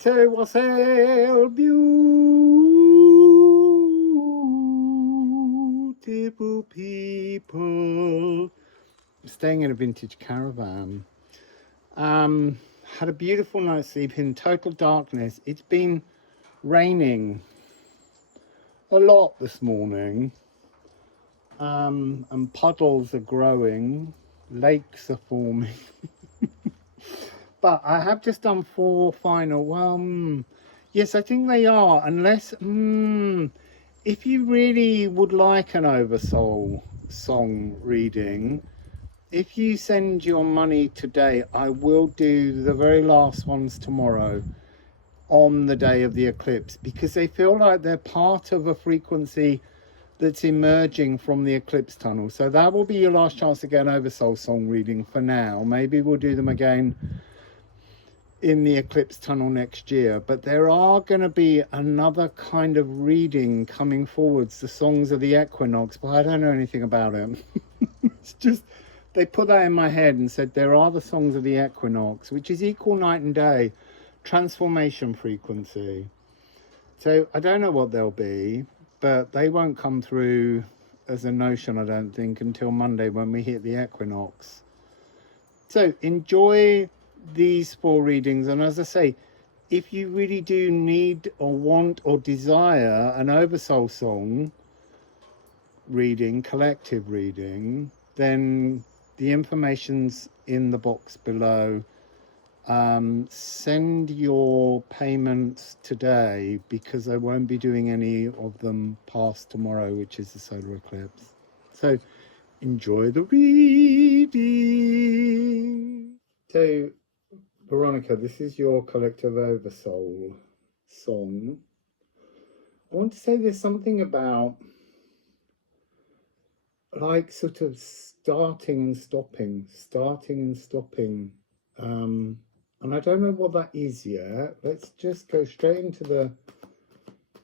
to Wassail, beautiful people. I'm staying in a vintage caravan. Had a beautiful night's sleep in total darkness. It's been raining a lot this morning, and puddles are growing, lakes are forming. But I have just done 4 final. Yes, I think they are, unless if you really would like an Oversoul song reading, if you send your money today, I will do the very last ones tomorrow on the day of the eclipse, because they feel like they're part of a frequency that's emerging from the eclipse tunnel. So that will be your last chance to get an Oversoul song reading for now. Maybe we'll do them again in the eclipse tunnel next year, but there are going to be another kind of reading coming forwards, the songs of the equinox, but I don't know anything about it. It's just they put that in my head and said there are the songs of the equinox, which is equal night and day transformation frequency. So I don't know what they'll be, but they won't come through as a notion, I don't think, until Monday when we hit the equinox. So enjoy these 4 readings, and as I say, if you really do need or want or desire an Oversoul song reading, collective reading, then the information's in the box below. Send your payments today, because I won't be doing any of them past tomorrow, which is the solar eclipse. So enjoy the reading. So Veronica, this is your collective Oversoul song. I want to say there's something about like sort of starting and stopping. And I don't know what that is yet. Let's just go straight into the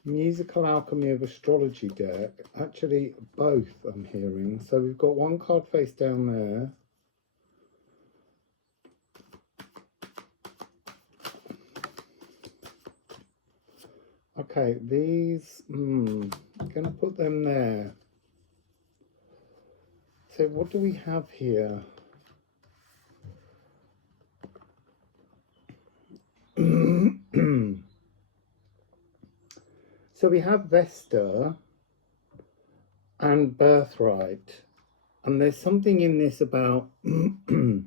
musical Alchemy of Astrology deck. Actually, both I'm hearing. So we've got one card face down there. Okay, these, I'm going to put them there. So what do we have here? So we have Vesta and Birthright. And there's something in this about the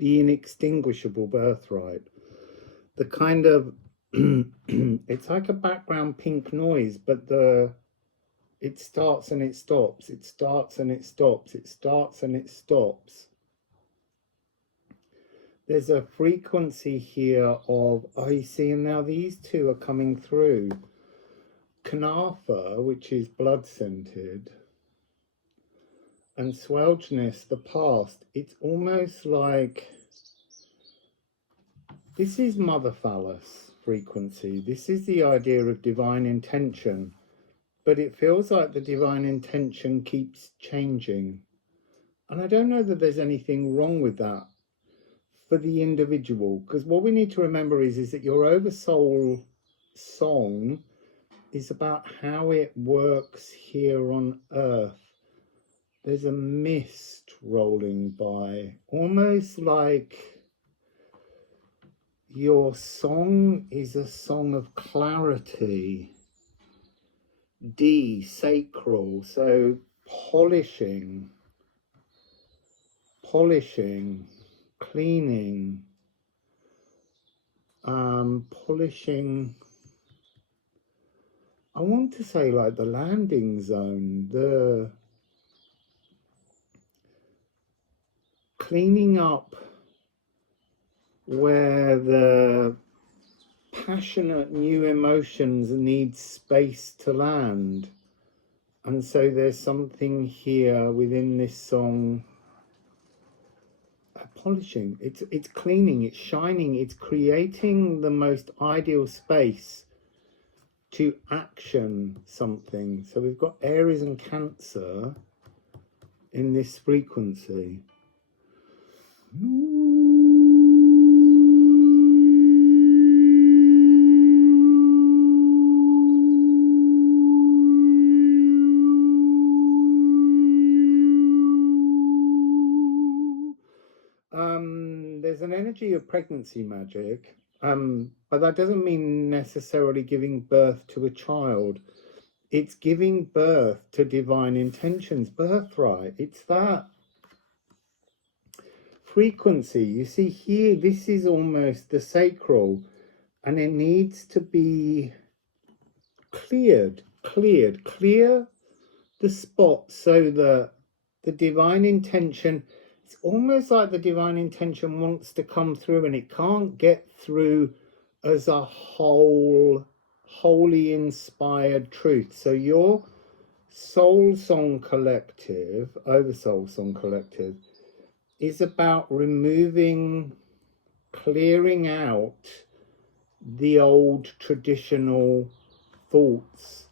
inextinguishable birthright. The kind of, it's like a background pink noise, but it starts and it stops, it starts and it stops, it starts and it stops. There's a frequency here of, oh, you see, and now these 2 are coming through. Knafa, which is blood-scented, and Swelgeness, the past. It's almost like, this is Mother Phallus frequency. This is the idea of divine intention. But it feels like the divine intention keeps changing. And I don't know that there's anything wrong with that for the individual, because what we need to remember is that your Oversoul song is about how it works here on Earth. There's a mist rolling by, almost like your song is a song of clarity. D, sacral, so polishing, cleaning, polishing. I want to say like the landing zone, the cleaning up where the passionate new emotions need space to land. And so there's something here within this song, polishing, it's cleaning, it's shining, it's creating the most ideal space to action something. So we've got Aries and Cancer in this frequency. energy of pregnancy magic, but that doesn't mean necessarily giving birth to a child. It's giving birth to divine intentions, birthright. It's that frequency. You see here, this is almost the sacral, and it needs to be clear the spot so that the divine intention, it's almost like the divine intention wants to come through and it can't get through as a whole, wholly inspired truth. So your Soul Song Collective, Oversoul Song Collective, is about removing, clearing out the old traditional thoughts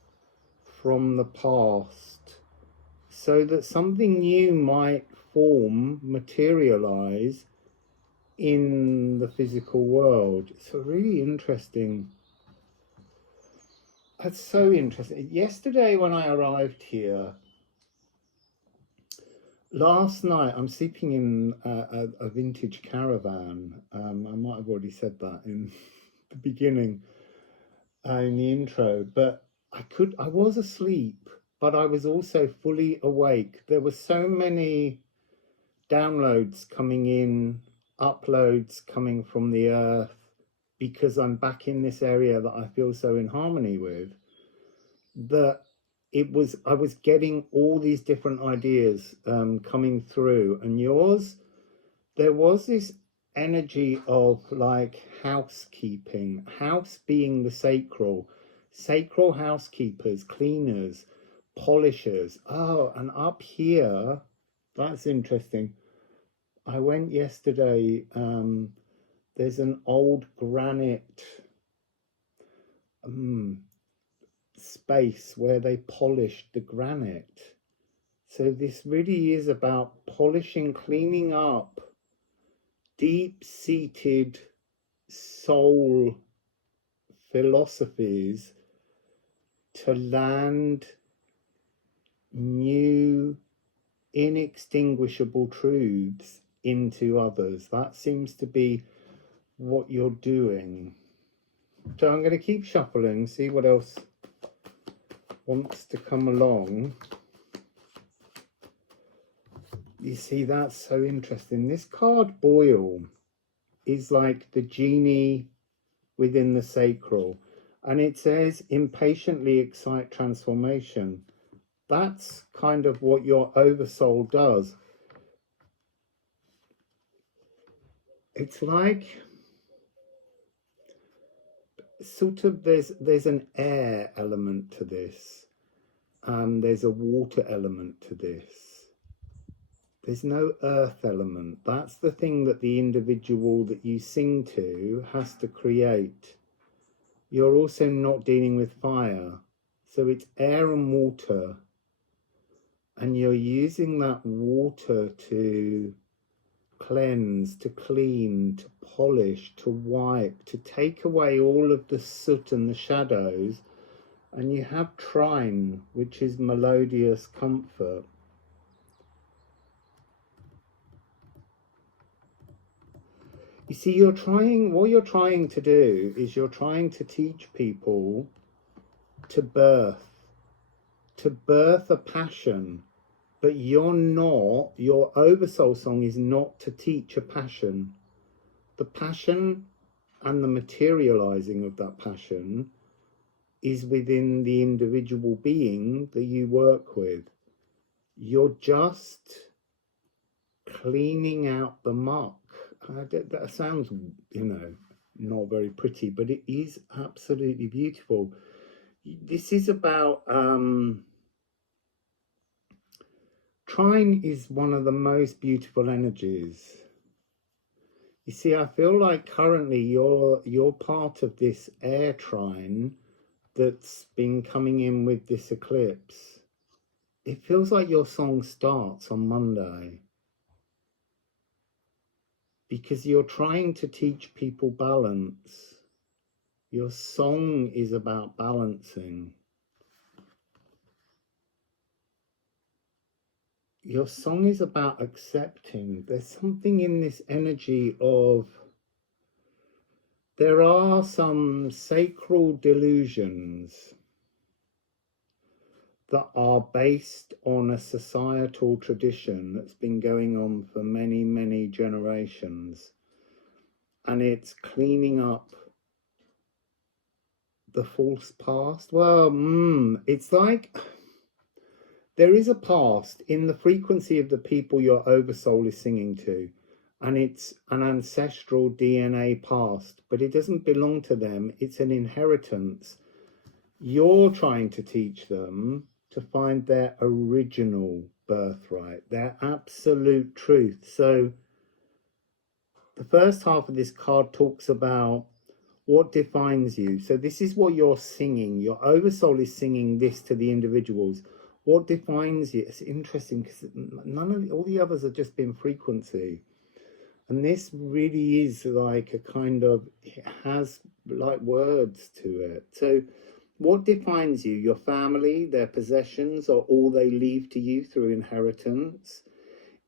from the past so that something new might form, materialize in the physical world. It's a really interesting. That's so interesting. Yesterday when I arrived here, last night, I'm sleeping in a vintage caravan. I might have already said that in the beginning, in the intro, but I was asleep, but I was also fully awake. There were so many downloads coming in, uploads coming from the earth, because I'm back in this area that I feel so in harmony with, that I was getting all these different ideas coming through. And yours, there was this energy of like housekeeping, house being the sacral housekeepers, cleaners, polishers. Oh, and up here, that's interesting. I went yesterday, there's an old granite space where they polished the granite. So this really is about polishing, cleaning up deep-seated soul philosophies to land new inextinguishable truths into others. That seems to be what you're doing. So I'm going to keep shuffling, see what else wants to come along. You see, that's so interesting. This card, Boil, is like the genie within the sacral, and it says impatiently excite transformation. That's kind of what your oversoul does. It's like sort of there's an air element to this, there's a water element to this. There's no earth element. That's the thing that the individual that you sing to has to create. You're also not dealing with fire, so it's air and water, and you're using that water to cleanse, to clean, to polish, to wipe, to take away all of the soot and the shadows. And you have trine, which is melodious comfort. You see, what you're trying to do is you're trying to teach people to birth a passion, but you're not, your oversoul song is not to teach a passion. The passion and the materializing of that passion is within the individual being that you work with. You're just cleaning out the muck. That sounds, not very pretty, but it is absolutely beautiful. This is about trine is one of the most beautiful energies. You see, I feel like currently you're part of this air trine that's been coming in with this eclipse. It feels like your song starts on Monday, because you're trying to teach people balance. Your song is about balancing. Your song is about accepting. There's something in this energy of there are some sacral delusions that are based on a societal tradition that's been going on for many, many generations. And it's cleaning up the false past. Well, it's like there is a past in the frequency of the people your oversoul is singing to. And it's an ancestral DNA past, but it doesn't belong to them. It's an inheritance. You're trying to teach them to find their original birthright, their absolute truth. So the first half of this card talks about what defines you. So this is what you're singing. Your oversoul is singing this to the individuals. What defines you? It's interesting because all the others have just been frequency. And this really is like a kind of, it has like words to it. So what defines you? Your family, their possessions, or all they leave to you through inheritance?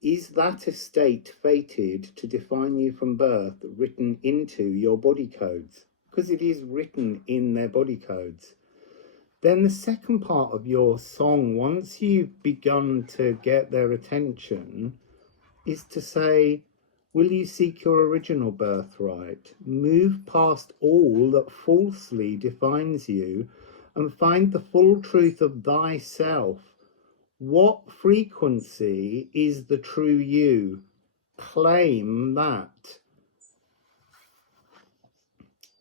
Is that estate fated to define you from birth, written into your body codes? Because it is written in their body codes. Then the second part of your song, once you've begun to get their attention, is to say, will you seek your original birthright? Move past all that falsely defines you and find the full truth of thyself. What frequency is the true you? Claim that.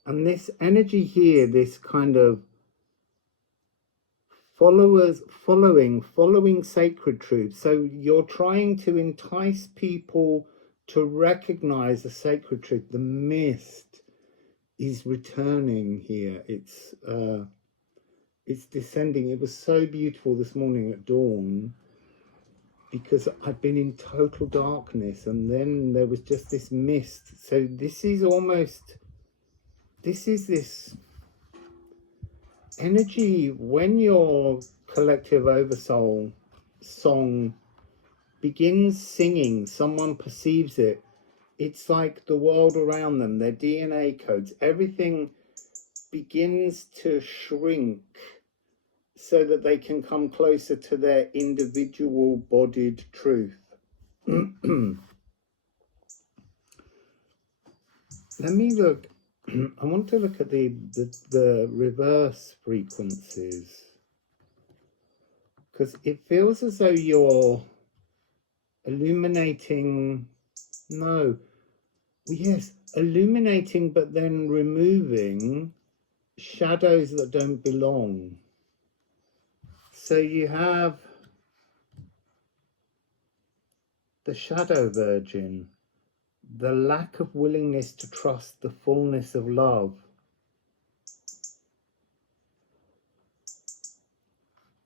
And this energy here, this kind of following sacred truth. So you're trying to entice people to recognize the sacred truth. The mist is returning here. It's descending. It was so beautiful this morning at dawn, because I'd been in total darkness, and then there was just this mist. So this is this energy when your collective oversoul song begins singing, someone perceives it. It's like the world around them, their DNA codes, everything begins to shrink so that they can come closer to their individual bodied truth. Let me look. I want to look at the reverse frequencies, because it feels as though you're illuminating. No, yes, illuminating, but then removing shadows that don't belong. So you have the shadow virgin, the lack of willingness to trust the fullness of love,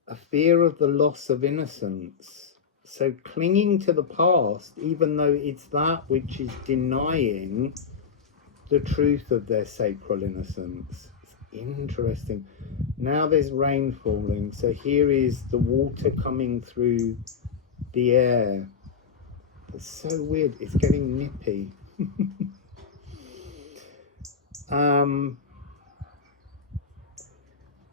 a fear of the loss of innocence. So clinging to the past, even though it's that which is denying the truth of their sacral innocence. It's interesting. Now there's rain falling, so here is the water coming through the air. It's so weird, it's getting nippy.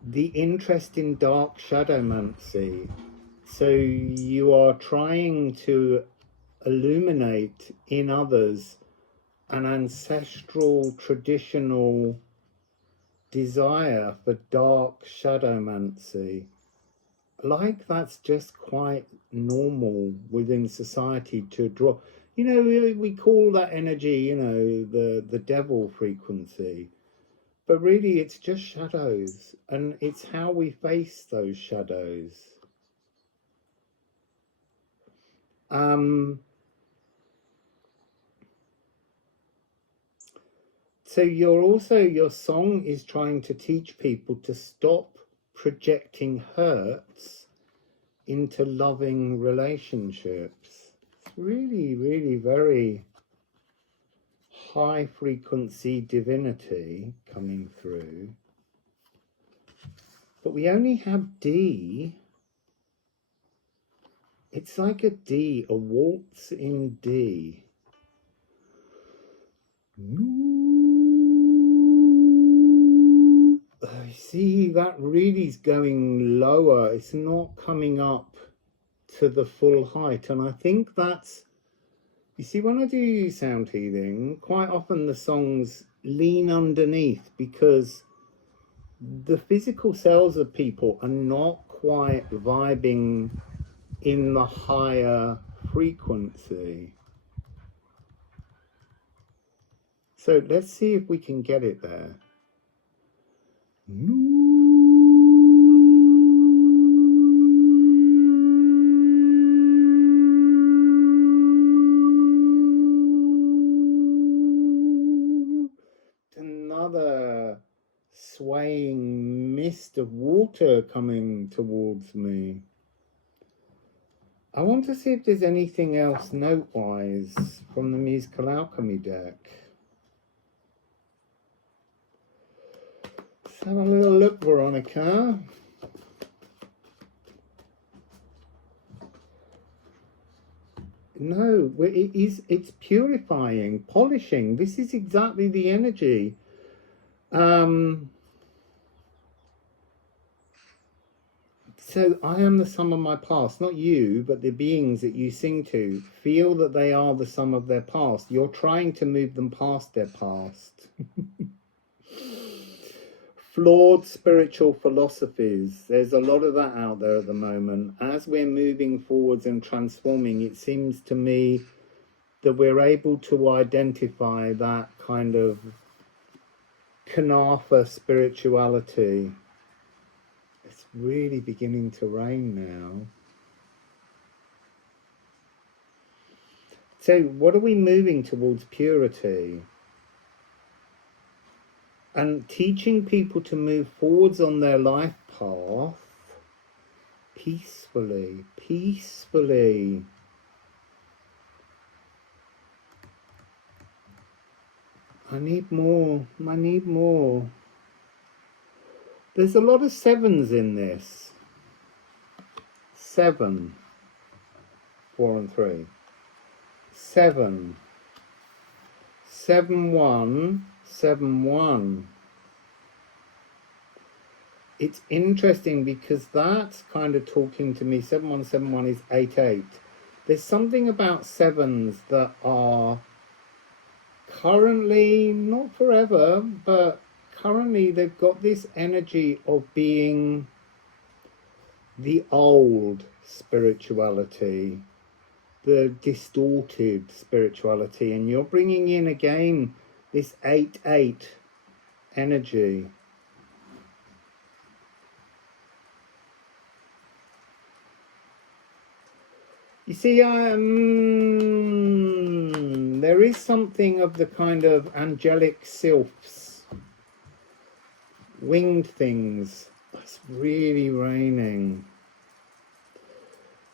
The interest in dark shadowmancy. So you are trying to illuminate in others an ancestral, traditional desire for dark shadowmancy. Like that's just quite normal within society to draw. You know, we call that energy, you know, the devil frequency. But really, it's just shadows, and it's how we face those shadows. So your song is trying to teach people to stop projecting hurts into loving relationships. It's really, really very high frequency divinity coming through. But we only have D. It's like a D, a waltz in D. that really is going lower. It's not coming up to the full height. And I think that's, you see, when I do sound healing, quite often the songs lean underneath because the physical cells of people are not quite vibing in the higher frequency. So let's see if we can get it there. Another swaying mist of water coming towards me. I want to see if there's anything else note-wise from the Musical Alchemy deck. Let's have a little look, Veronica. No, it's purifying, polishing. This is exactly the energy. So I am the sum of my past, not you, but the beings that you sing to feel that they are the sum of their past. You're trying to move them past their past. Flawed spiritual philosophies. There's a lot of that out there at the moment. As we're moving forwards and transforming, it seems to me that we're able to identify that kind of Kanafa spirituality. It's really beginning to rain now. So what are we moving towards? Purity. And teaching people to move forwards on their life path peacefully, peacefully. I need more. I need more. There's a lot of sevens in this. 7, 4 and 3. 7, 7, 1, 7, 1. It's interesting because that's kind of talking to me. 7, 1, 7, 1 is 8, 8. There's something about sevens that are currently, not forever, but currently they've got this energy of being the old spirituality, the distorted spirituality, and you're bringing in again this 8, 8 energy. You see, there is something of the kind of angelic sylphs, winged things. It's really raining.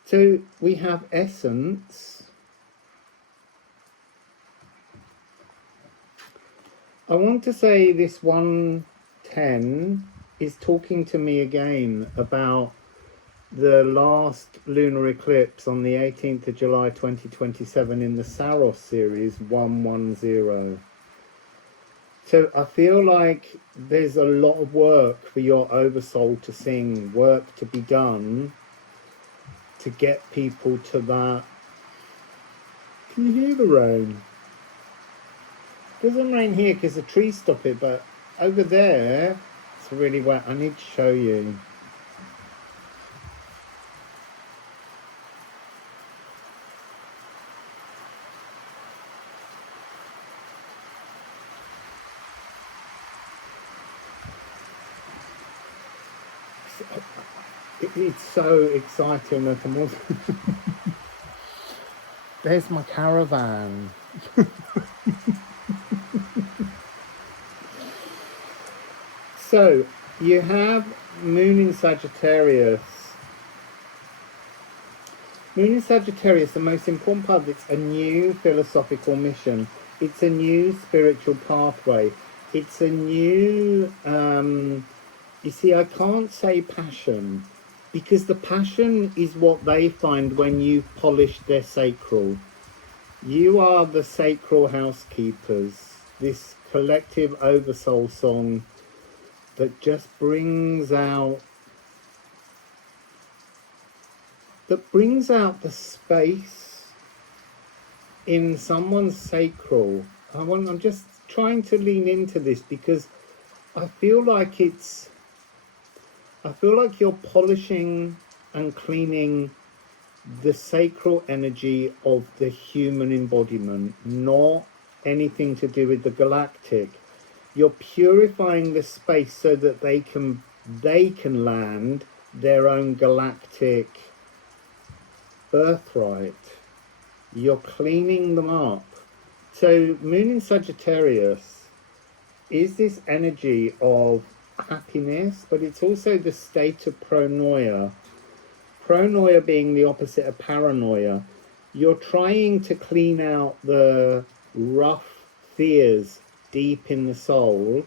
So we have essence. I want to say this 110 is talking to me again about the last lunar eclipse on the 18th of July 2027 in the Saros series 110. So I feel like there's a lot of work for your oversoul to sing, work to be done to get people to that. Can you hear the rain? It doesn't rain here because the trees stop it, but over there it's really wet. I need to show you. It's so exciting at the moment. There's my caravan. So you have Moon in Sagittarius. Moon in Sagittarius, the most important part, it's a new philosophical mission. It's a new spiritual pathway. It's a new, you see, I can't say passion, because the passion is what they find when you've polished their sacral. You are the sacral housekeepers, this collective oversoul song that just brings out the space in someone's sacral. I'm just trying to lean into this because I feel like you're polishing and cleaning the sacral energy of the human embodiment, not anything to do with the galactic. You're purifying the space so that they can land their own galactic birthright. You're cleaning them up. So Moon in Sagittarius is this energy of happiness, but it's also the state of pronoia. Pronoia being the opposite of paranoia. You're trying to clean out the rough fears deep in the soul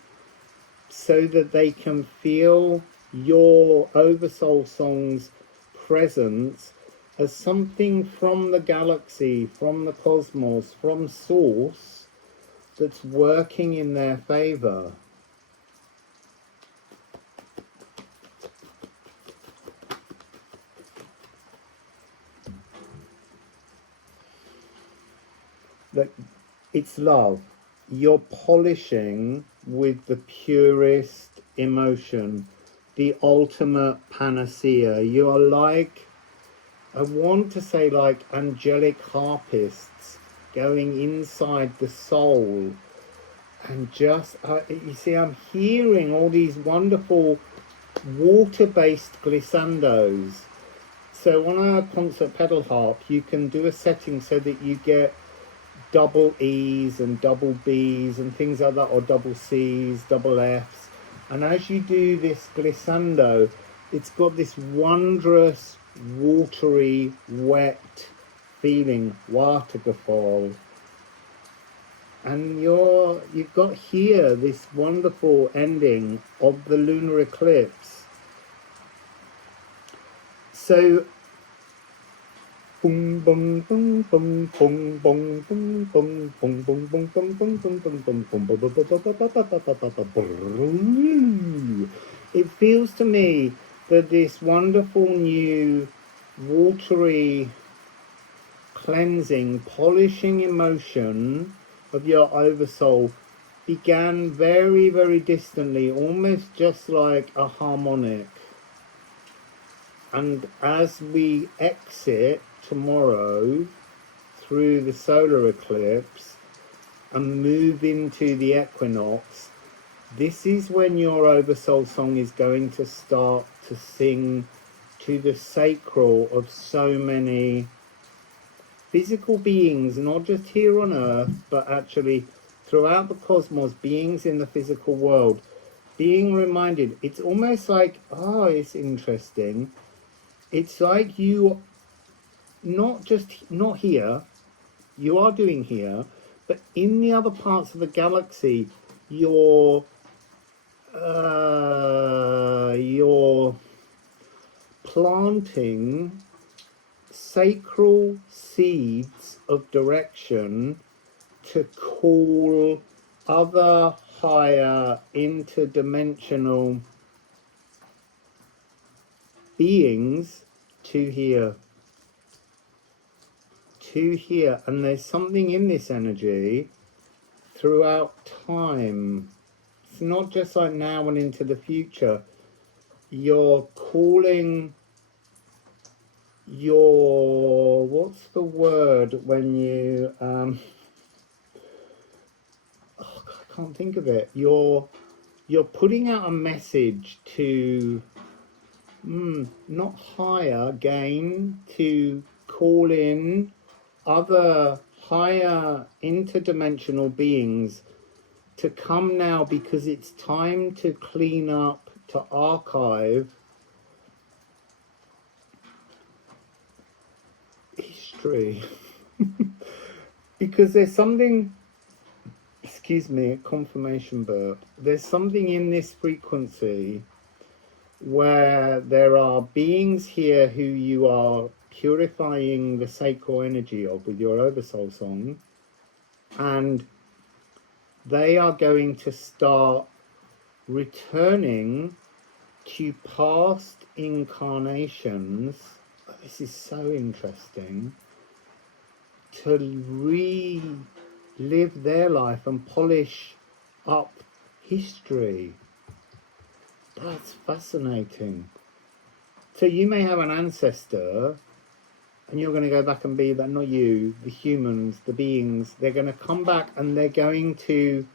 so that they can feel your Oversoul Song's presence as something from the galaxy, from the cosmos, from source, that's working in their favor. That it's love. You're polishing with the purest emotion, the ultimate panacea. You're like, I want to say, like angelic harpists going inside the soul. And just, you see, I'm hearing all these wonderful water-based glissandos. So on a concert pedal harp, you can do a setting so that you get double E's and double B's and things like that, or double C's, double F's. And as you do this glissando, it's got this wondrous, watery, wet feeling, waterfall. And you've got here this wonderful ending of the lunar eclipse. So it feels to me that this wonderful new watery cleansing, polishing emotion of your oversoul began very, very distantly, almost just like a harmonic. And as we exit tomorrow through the solar eclipse and move into the equinox, this is when your Oversoul Song is going to start to sing to the sacral of so many physical beings, not just here on Earth, but actually throughout the cosmos, beings in the physical world, being reminded. It's almost like, it's interesting. It's like you, not here, you are doing here, but in the other parts of the galaxy, you're planting sacral seeds of direction to call other higher interdimensional beings to here. And there's something in this energy throughout time. It's not just like now and into the future. You're calling your, what's the word when you I can't think of it. You're putting out a message to not higher gain, to call in other higher interdimensional beings to come now, because it's time to clean up, to archive history. Because there's something, excuse me, a confirmation burp. There's something in this frequency where there are beings here who you are purifying the sacral energy of with your Oversoul Song, and they are going to start returning to past incarnations. Oh, this is so interesting. To relive their life and polish up history. That's fascinating. So you may have an ancestor and you're going to go back and be that, not you, the humans, the beings. They're going to come back and they're going to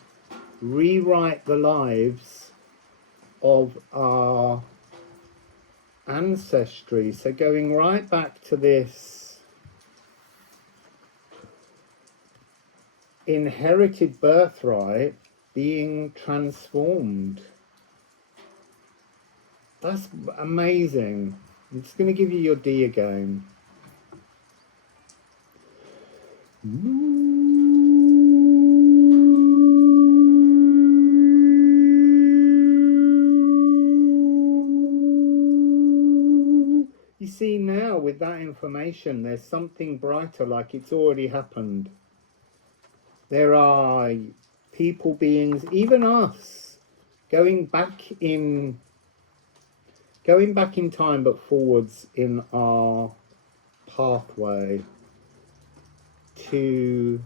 rewrite the lives of our ancestry. So going right back to this inherited birthright being transformed. That's amazing. I'm just going to give you your D again. You see now with that information, there's something brighter, like it's already happened. There are people, beings, even us, going back in time, but forwards in our pathway to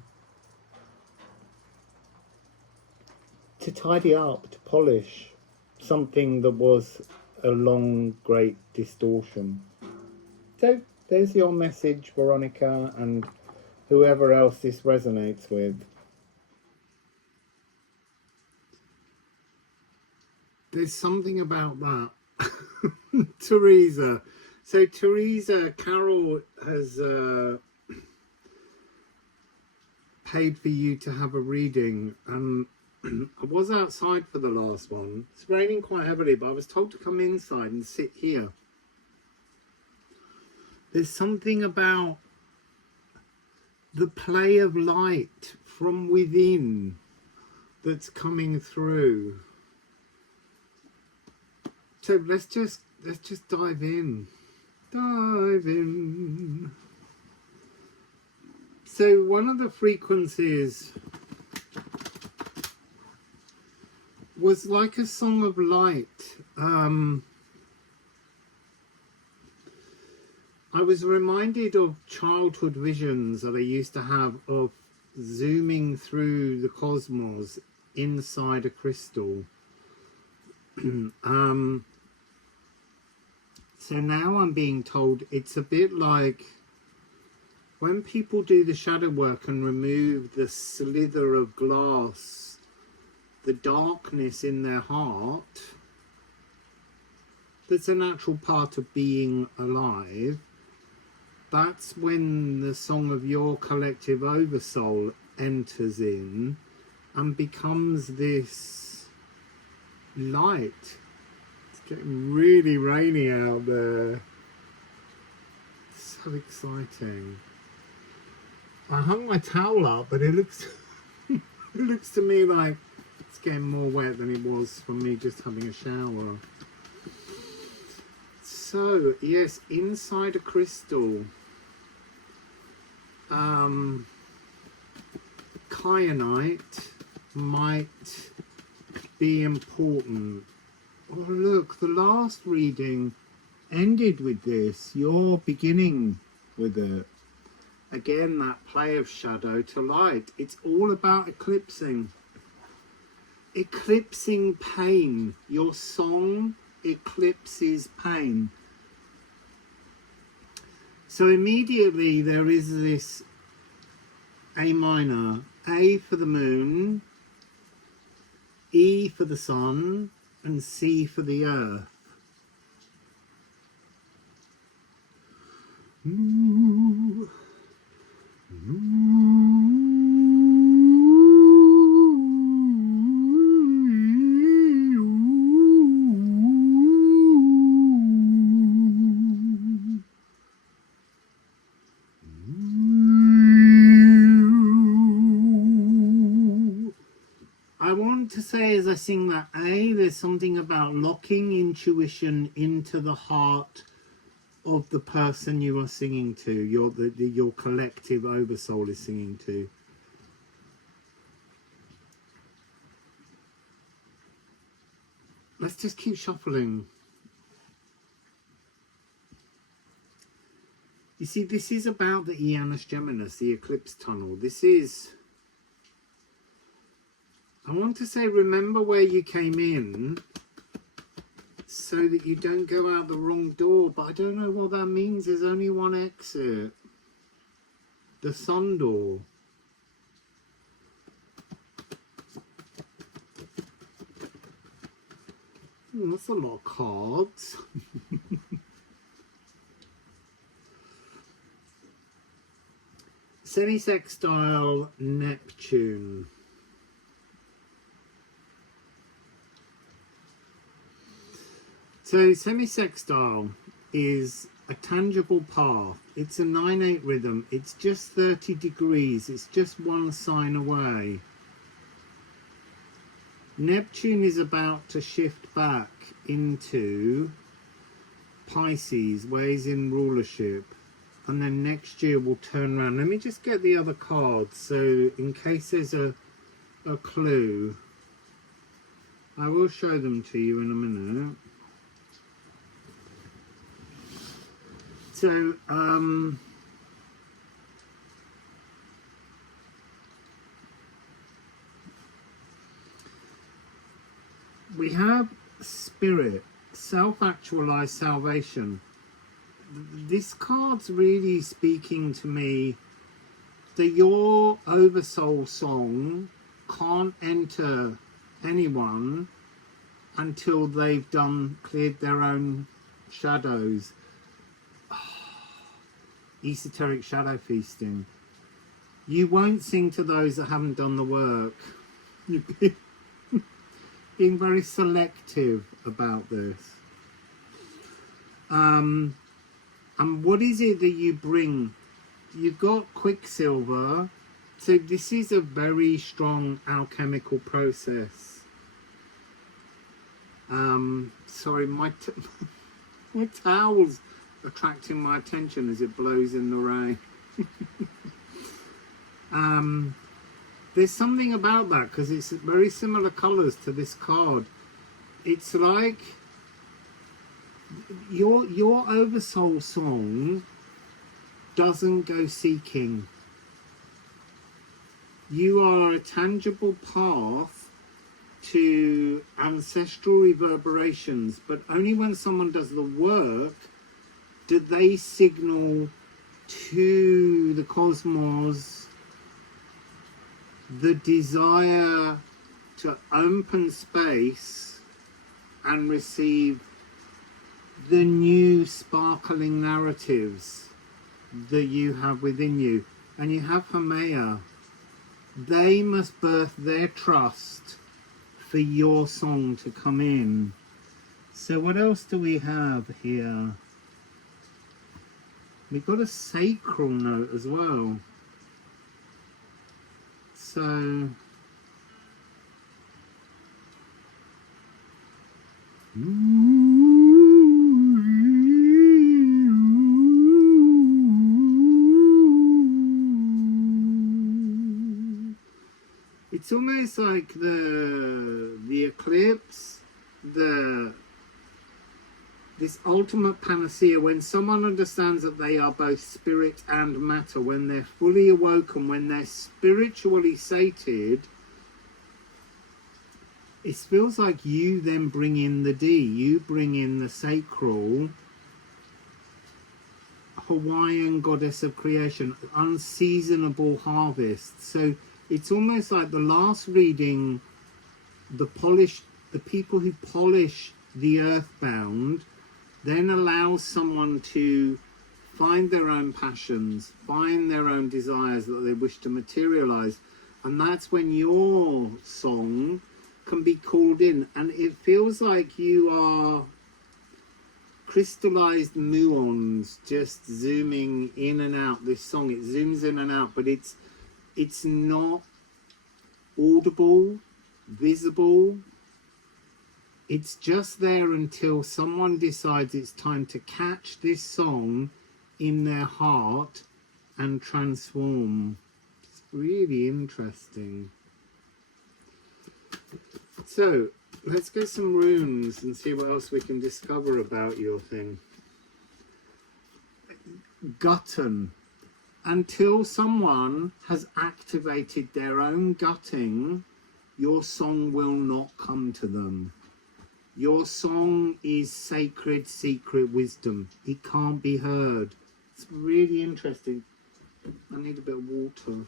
tidy up, to polish something that was a long, great distortion. So there's your message, Veronica, and whoever else this resonates with. There's something about that. Teresa. So Teresa, Carol has paid for you to have a reading. I was outside for the last one. It's raining quite heavily, but I was told to come inside and sit here. There's something about the play of light from within that's coming through. So let's just dive in. Dive in. So one of the frequencies was like a song of light. I was reminded of childhood visions that I used to have of zooming through the cosmos inside a crystal. So now I'm being told it's a bit like when people do the shadow work and remove the slither of glass, the darkness in their heart, that's a natural part of being alive. That's when the song of your collective oversoul enters in and becomes this light. It's getting really rainy out there. So exciting. I hung my towel up, but it looks it looks to me like it's getting more wet than it was from me just having a shower. So yes, inside a crystal, kyanite might be important. Oh look, the last reading ended with this. You're beginning with it. Again, that play of shadow to light. It's all about eclipsing. Eclipsing pain. Your song eclipses pain. So immediately there is this A minor. A for the moon, E for the sun, and C for the earth. Ooh. I want to say as I sing that A, there's something about locking intuition into the heart of the person you are singing to, your collective oversoul is singing to. let's just keep shuffling. You see, this is about the Janus Geminis, the eclipse tunnel. This is, I want to say, remember where you came in so that you don't go out the wrong door. But I don't know what that means. There's only one exit. The sun door. That's a lot of cards. Semi-sextile Neptune. So semi-sextile is a tangible path. It's a 9/8 rhythm. It's just 30 degrees. It's just one sign away. Neptune is about to shift back into Pisces, where he's in rulership, and then next year we'll turn around. Let me just get the other cards, so in case there's a clue, I will show them to you in a minute. So, we have spirit, self-actualized salvation. This card's really speaking to me that your Oversoul song can't enter anyone until they've cleared their own shadows. Esoteric shadow feasting. You won't sing to those that haven't done the work. You're being very selective about this. And what is it that you bring? You've got Quicksilver, so this is a very strong alchemical process. Sorry, my towel's attracting my attention as it blows in the rain. There's something about that, because it's very similar colours to this card. It's like your Oversoul song doesn't go seeking. You are a tangible path to ancestral reverberations, but only when someone does the work do they signal to the cosmos the desire to open space and receive the new sparkling narratives that you have within you. And you have Haumea. They must birth their trust for your song to come in. So what else do we have here? We've got a sacral note as well. So it's almost like the eclipse, this ultimate panacea, when someone understands that they are both spirit and matter, when they're fully awoken, when they're spiritually sated, it feels like you then bring in the D, you bring in the sacral, Hawaiian goddess of creation, unseasonable harvest. So it's almost like the last reading, the people who polish the earthbound, then allows someone to find their own passions, find their own desires that they wish to materialize. And that's when your song can be called in. And it feels like you are crystallized muons just zooming in and out. This song, it zooms in and out, but it's not audible, visible. It's just there until someone decides it's time to catch this song in their heart and transform. It's really interesting. So, let's get some runes and see what else we can discover about your thing. Gutton. Until someone has activated their own gutting, your song will not come to them. Your song is sacred, secret wisdom. It can't be heard. It's really interesting. I need a bit of water.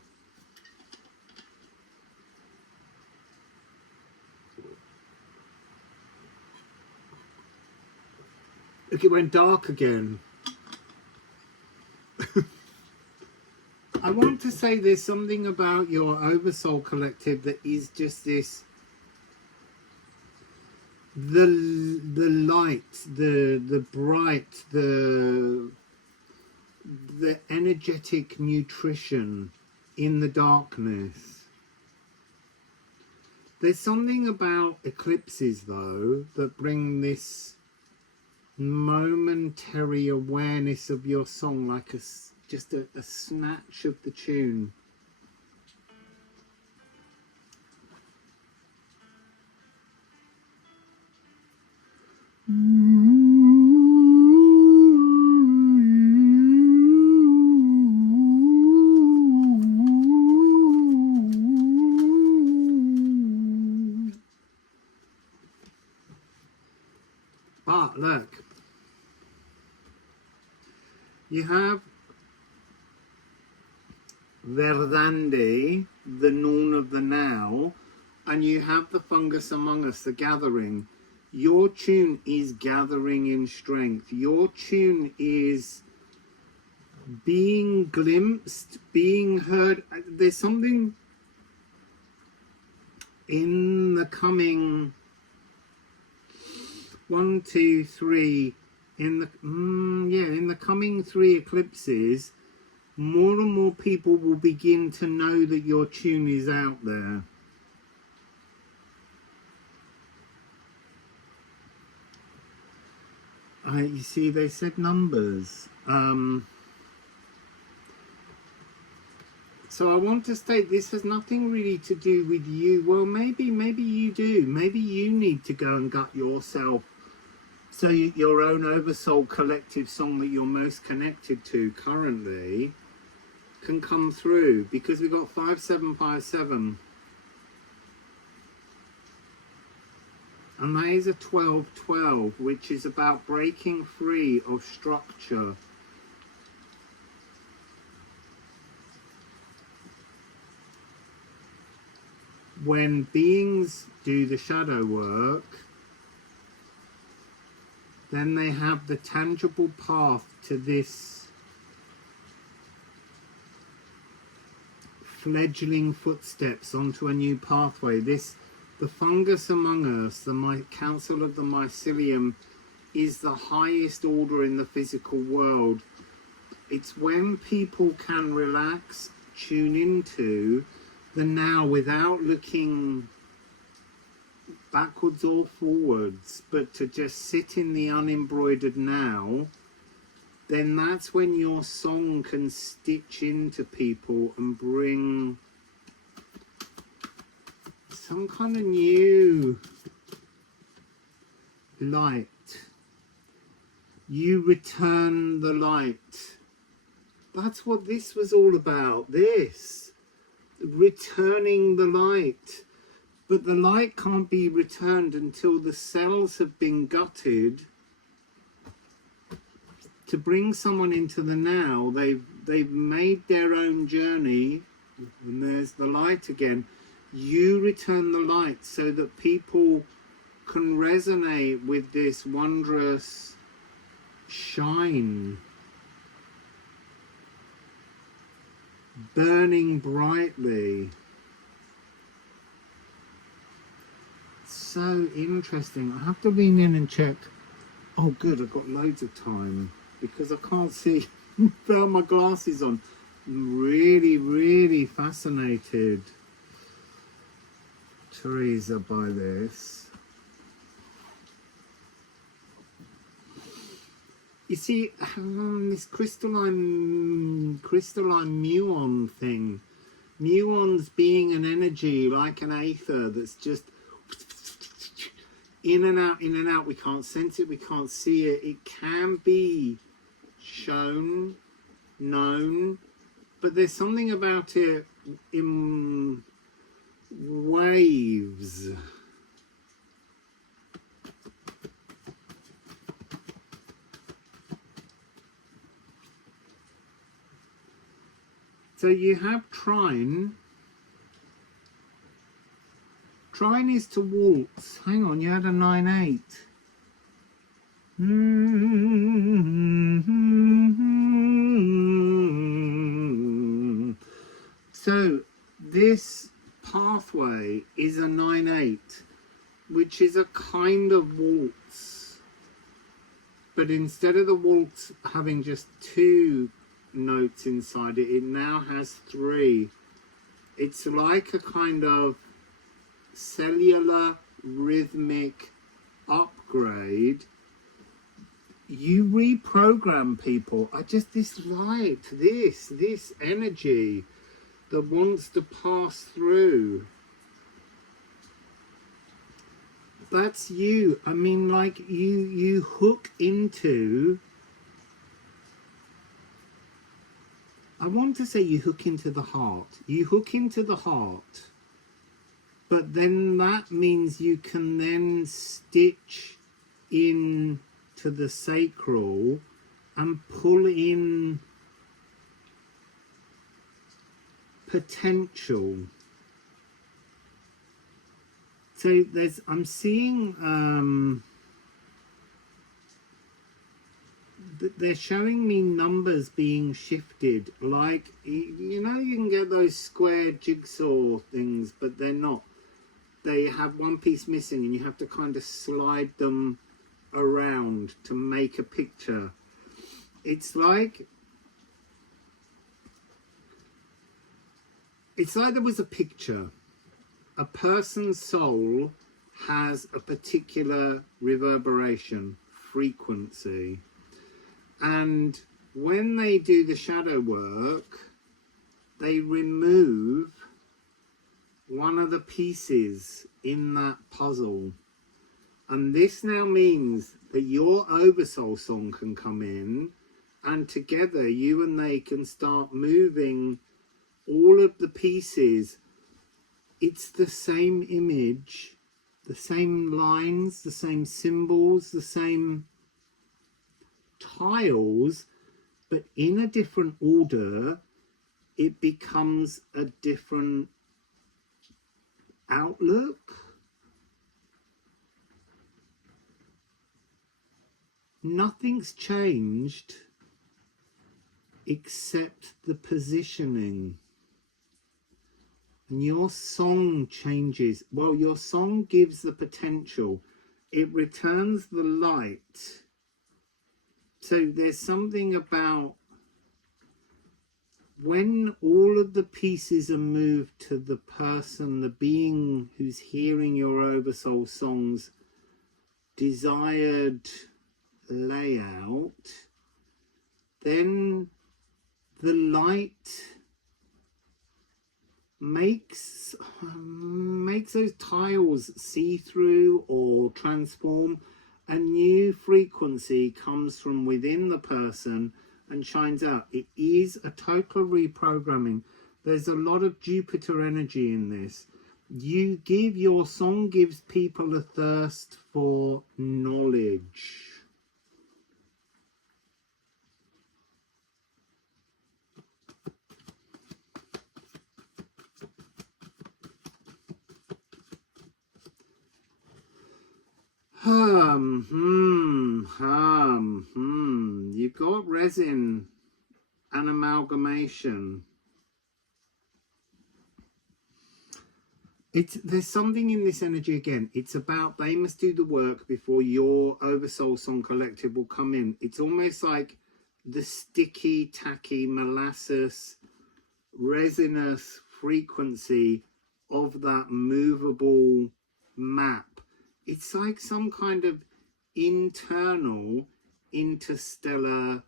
Look, it went dark again. I want to say there's something about your Oversoul collective that is just this, the light, the bright, the energetic nutrition in the darkness. There's something about eclipses though that bring this momentary awareness of your song, like just a snatch of the tune. But look, you have Verdandi, the Noon of the Now, and you have the Fungus Among Us, the Gathering. Your tune is gathering in strength. Your tune is being glimpsed, being heard. There's something in the coming 1, 2, 3, in the coming 3 eclipses, more and more people will begin to know that your tune is out there. You see, they said numbers. So I want to state this has nothing really to do with you. Well, maybe you do. Maybe you need to go and gut yourself. So your own Oversoul collective song that you're most connected to currently can come through, because we've got 5757. And that is a 1212, which is about breaking free of structure. When beings do the shadow work, then they have the tangible path to this fledgling footsteps onto a new pathway. The fungus among us, the council of the mycelium, is the highest order in the physical world. It's when people can relax, tune into the now without looking backwards or forwards, but to just sit in the unembroidered now, then that's when your song can stitch into people and bring some kind of new light. You return the light. That's what this was all about, this. Returning the light. But the light can't be returned until the cells have been gutted. To bring someone into the now, they've made their own journey, and there's the light again. You return the light so that people can resonate with this wondrous shine, burning brightly. So interesting. I have to lean in and check. Oh good, I've got loads of time because I can't see without my glasses on. I'm really fascinated, Teresa, by this. You see, this crystalline muon thing. Muons being an energy like an aether that's just in and out, in and out. We can't sense it, we can't see it. It can be shown, known, but there's something about it in waves. So you have trine. Trine is to waltz. Hang on, you had a 9-8. So this pathway is a 9-8, which is a kind of waltz. But instead of the waltz having just 2 notes inside it, it now has 3. It's like a kind of cellular rhythmic upgrade. You reprogram people. I just dislike this energy that wants to pass through. That's you. I mean, like you hook into, I want to say you hook into the heart. You hook into the heart, but then that means you can then stitch in to the sacral and pull in potential. So there's, I'm seeing, they're showing me numbers being shifted. Like, you know, you can get those square jigsaw things, but they're not. They have one piece missing and you have to kind of slide them around to make a picture. It's like there was a picture. A person's soul has a particular reverberation, frequency. And when they do the shadow work, they remove one of the pieces in that puzzle. And this now means that your Oversoul song can come in, and together you and they can start moving all of the pieces. It's the same image, the same lines, the same symbols, the same tiles, but in a different order. It becomes a different outlook. Nothing's changed except the positioning. And your song changes. Well, your song gives the potential. It returns the light. So there's something about when all of the pieces are moved to the person, the being who's hearing your Oversoul songs, desired layout, then the light makes those tiles see through or transform. A new frequency comes from within the person and shines out. It is a total reprogramming. There's a lot of Jupiter energy in this. Your song gives people a thirst for knowledge. You've got resin and amalgamation. There's something in this energy again. It's about they must do the work before your Oversoul Song Collective will come in. It's almost like the sticky, tacky, molasses, resinous frequency of that movable map. It's like some kind of internal interstellar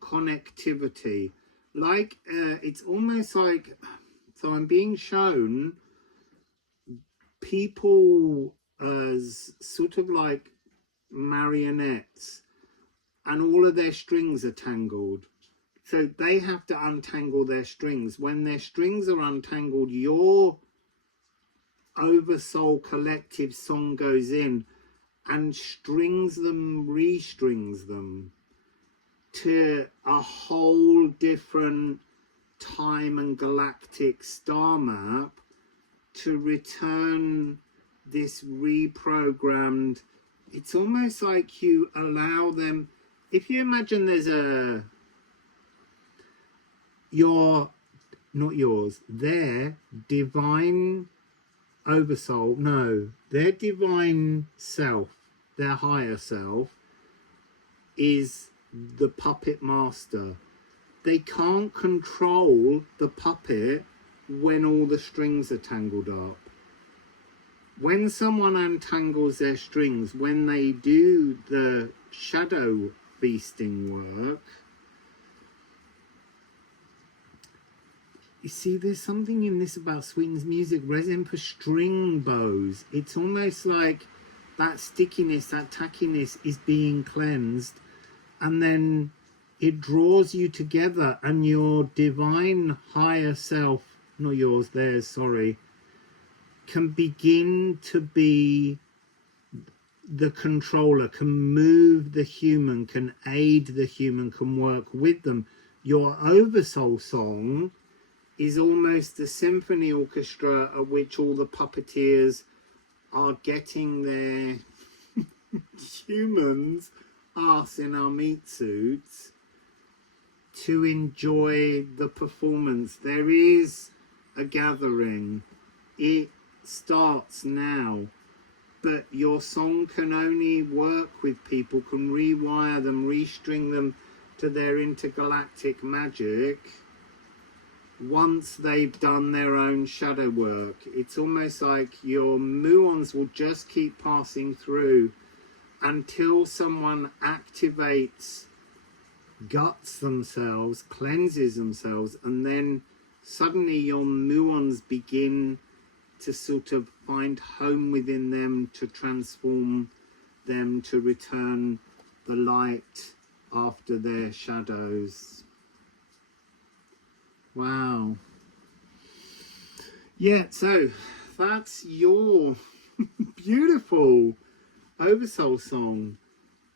connectivity. Like it's almost like, so I'm being shown people as sort of like marionettes, and all of their strings are tangled. So they have to untangle their strings. When their strings are untangled, your Oversoul collective song goes in and strings them, restrings them to a whole different time and galactic star map to return this reprogrammed. It's almost like you allow them, if you imagine there's their divine Oversoul, no, their divine self, their higher self is the puppet master. They can't control the puppet when all the strings are tangled up. When someone untangles their strings, when they do the shadow feasting work, you see, there's something in this about Sweeten's music, resin for string bows. It's almost like that stickiness, that tackiness is being cleansed, and then it draws you together, and your divine higher self, not yours, theirs, sorry, can begin to be the controller, can move the human, can aid the human, can work with them. Your Oversoul song is almost the symphony orchestra at which all the puppeteers are getting their humans, us in our meat suits, to enjoy the performance. There is a gathering. It starts now, but your song can only work with people, can rewire them, restring them to their intergalactic magic once they've done their own shadow work. It's almost like your muons will just keep passing through until someone activates, guts themselves, cleanses themselves, and then suddenly your muons begin to sort of find home within them, to transform them, to return the light after their shadows. Wow. Yeah, so that's your beautiful Oversoul song.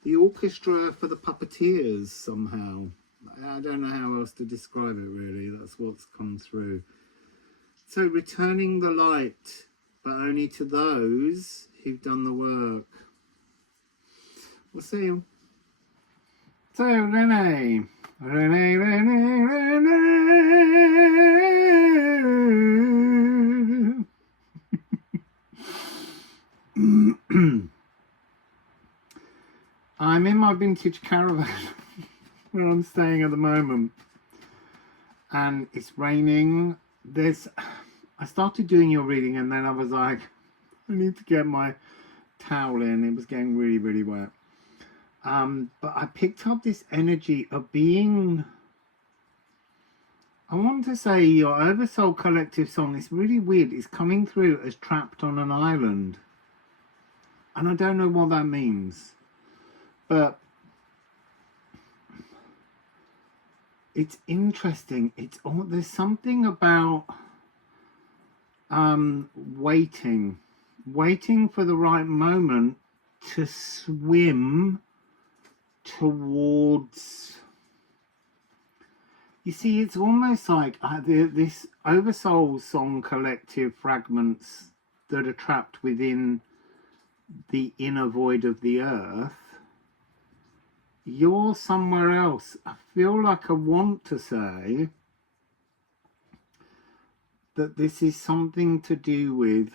The orchestra for the puppeteers, somehow. I don't know how else to describe it, really. That's what's come through. So, returning the light, but only to those who've done the work. Wassail. So, Renee. I'm in my vintage caravan where I'm staying at the moment, and it's raining. I started doing your reading, and then I was like, I need to get my towel in. It was getting really, really wet. But I picked up this energy of being, I want to say, your Oversoul collective song is really weird. It's coming through as trapped on an island, and I don't know what that means, but it's interesting. There's something about waiting for the right moment to swim towards. You see, it's almost like this Oversoul song collective fragments that are trapped within the inner void of the earth. You're somewhere else. I feel like I want to say that this is something to do with.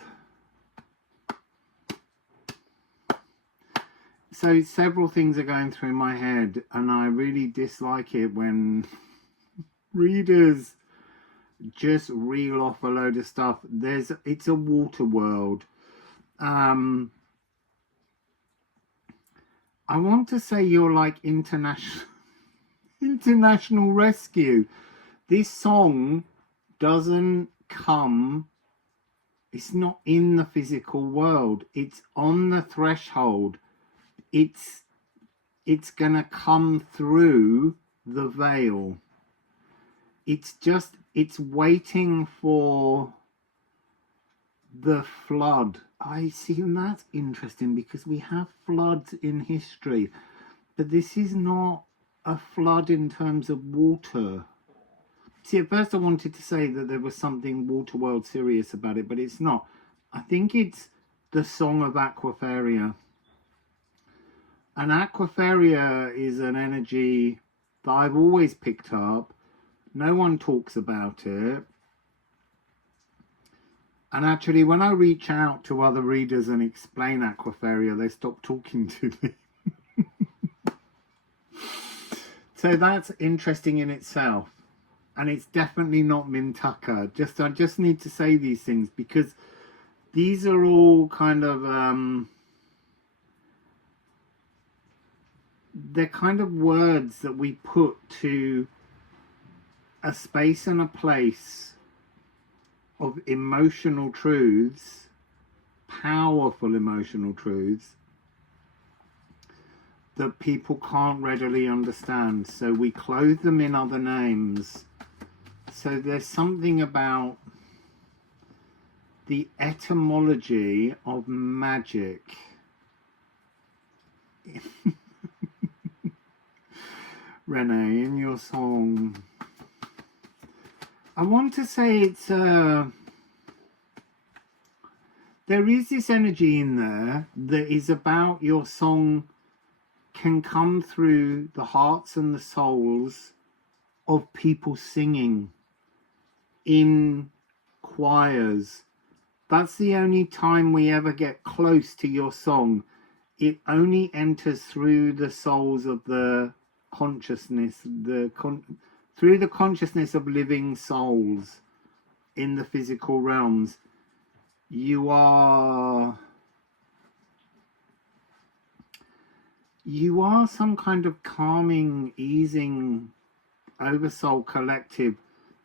So several things are going through my head, and I really dislike it when readers just reel off a load of stuff. It's a water world. I want to say you're like international rescue. This song doesn't come It's not in the physical world. It's on the threshold. It's gonna come through the veil. It's waiting for the flood. I see, and that's interesting because we have floods in history, but this is not a flood in terms of water. See, at first I wanted to say that there was something water world serious about it, but it's not. I think it's the song of Aquafaria. And Aquafaria is an energy that I've always picked up. No one talks about it. And actually, when I reach out to other readers and explain Aquafaria, they stop talking to me. So that's interesting in itself. And it's definitely not Mintaka. I just need to say these things because these are all kind of they're kind of words that we put to a space and a place of emotional truths, powerful emotional truths that people can't readily understand. So we clothe them in other names. So there's something about the etymology of magic. Renee, in your song, I want to say it's there is this energy in there that is about your song can come through the hearts and the souls of people singing in choirs. That's the only time we ever get close to your song. It only enters through the souls of the consciousness, through the consciousness of living souls in the physical realms. You are some kind of calming, easing oversoul collective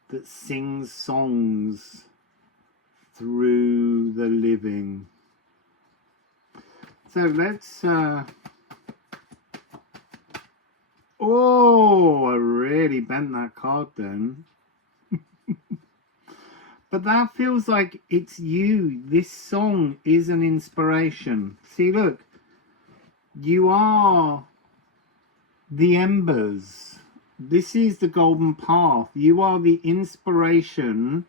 that sings songs through the living. So let's oh, I really bent that card then. But that feels like it's you. This song is an inspiration. See, look, you are the embers. This is the golden path. You are the inspiration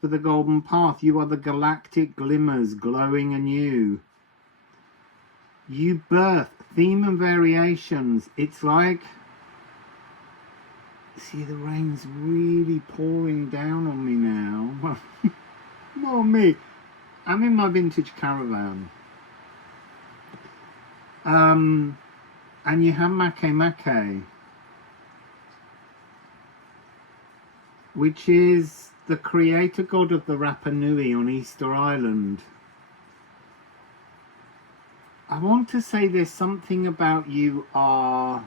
for the golden path. You are the galactic glimmers glowing anew. You birth theme and variations. It's like, see, the rain's really pouring down on me now. Not on me. I'm in my vintage Caravan. And you have Make, which is the creator god of the Rapa Nui on Easter Island. I want to say there's something about you are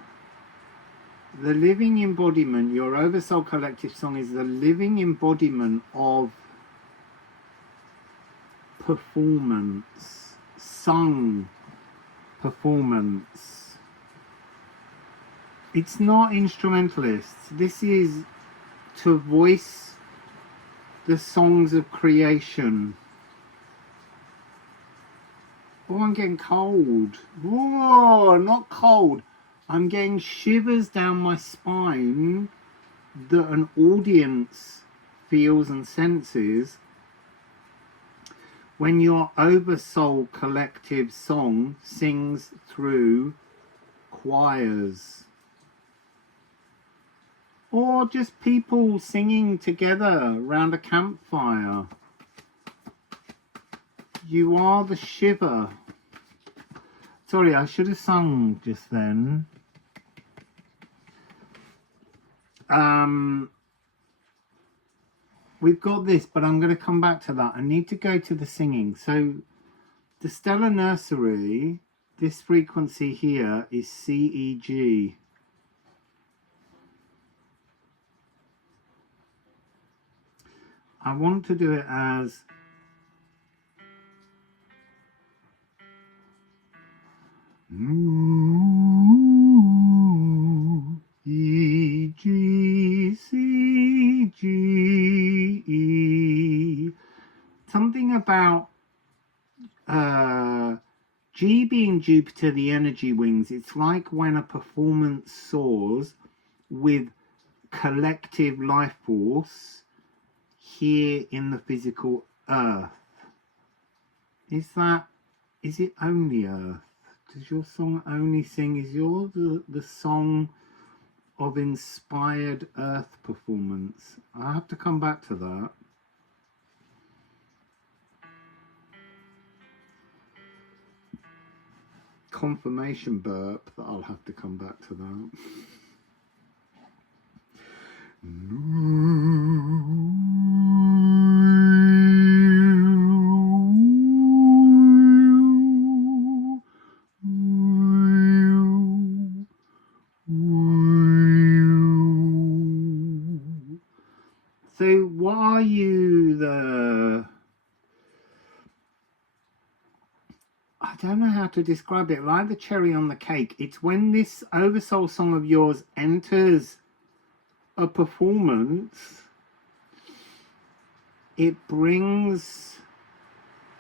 the living embodiment. Your Oversoul Collective song is the living embodiment of performance, sung performance. It's not instrumentalists. This is to voice the songs of creation. Oh, I'm getting cold. Whoa, not cold. I'm getting shivers down my spine that an audience feels and senses when your Oversoul Collective song sings through choirs. Or just people singing together around a campfire. You are the shiver. Sorry, I should have sung just then. We've got this, but I'm going to come back to that. I need to go to the singing. So the Stellar Nursery, this frequency here is CEG. I want to do it as E, G, C, G, E. Something about G being Jupiter, the energy wings. It's like when a performance soars with collective life force here in the physical earth. Is it only earth? Does your song only sing? Is yours the song of inspired earth performance? I have to come back to that. Confirmation burp that I'll have to come back to that. So what are you I don't know how to describe it, like the cherry on the cake. It's when this Oversoul song of yours enters a performance, it brings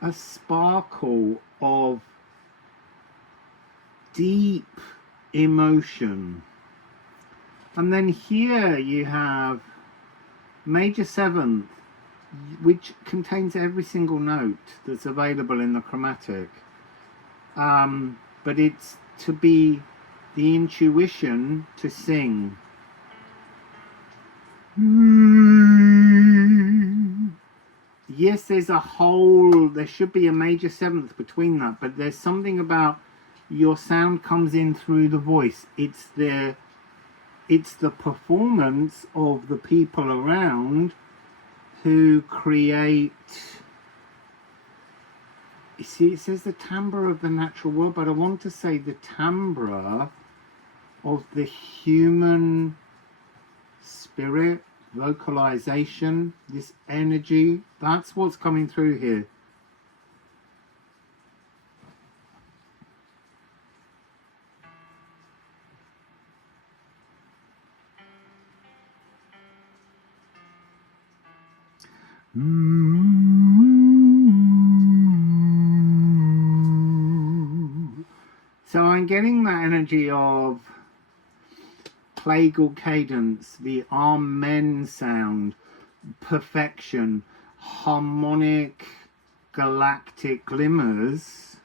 a sparkle of deep emotion. And then here you have major seventh, which contains every single note that's available in the chromatic. But it's to be the intuition to sing. Yes, there should be a major seventh between that, but there's something about your sound comes in through the voice. It's the performance of the people around who create. You see, it says the timbre of the natural world, but I want to say the timbre of the human spirit, vocalization, this energy. That's what's coming through here. So I'm getting that energy of plagal cadence, the amen sound, perfection, harmonic galactic glimmers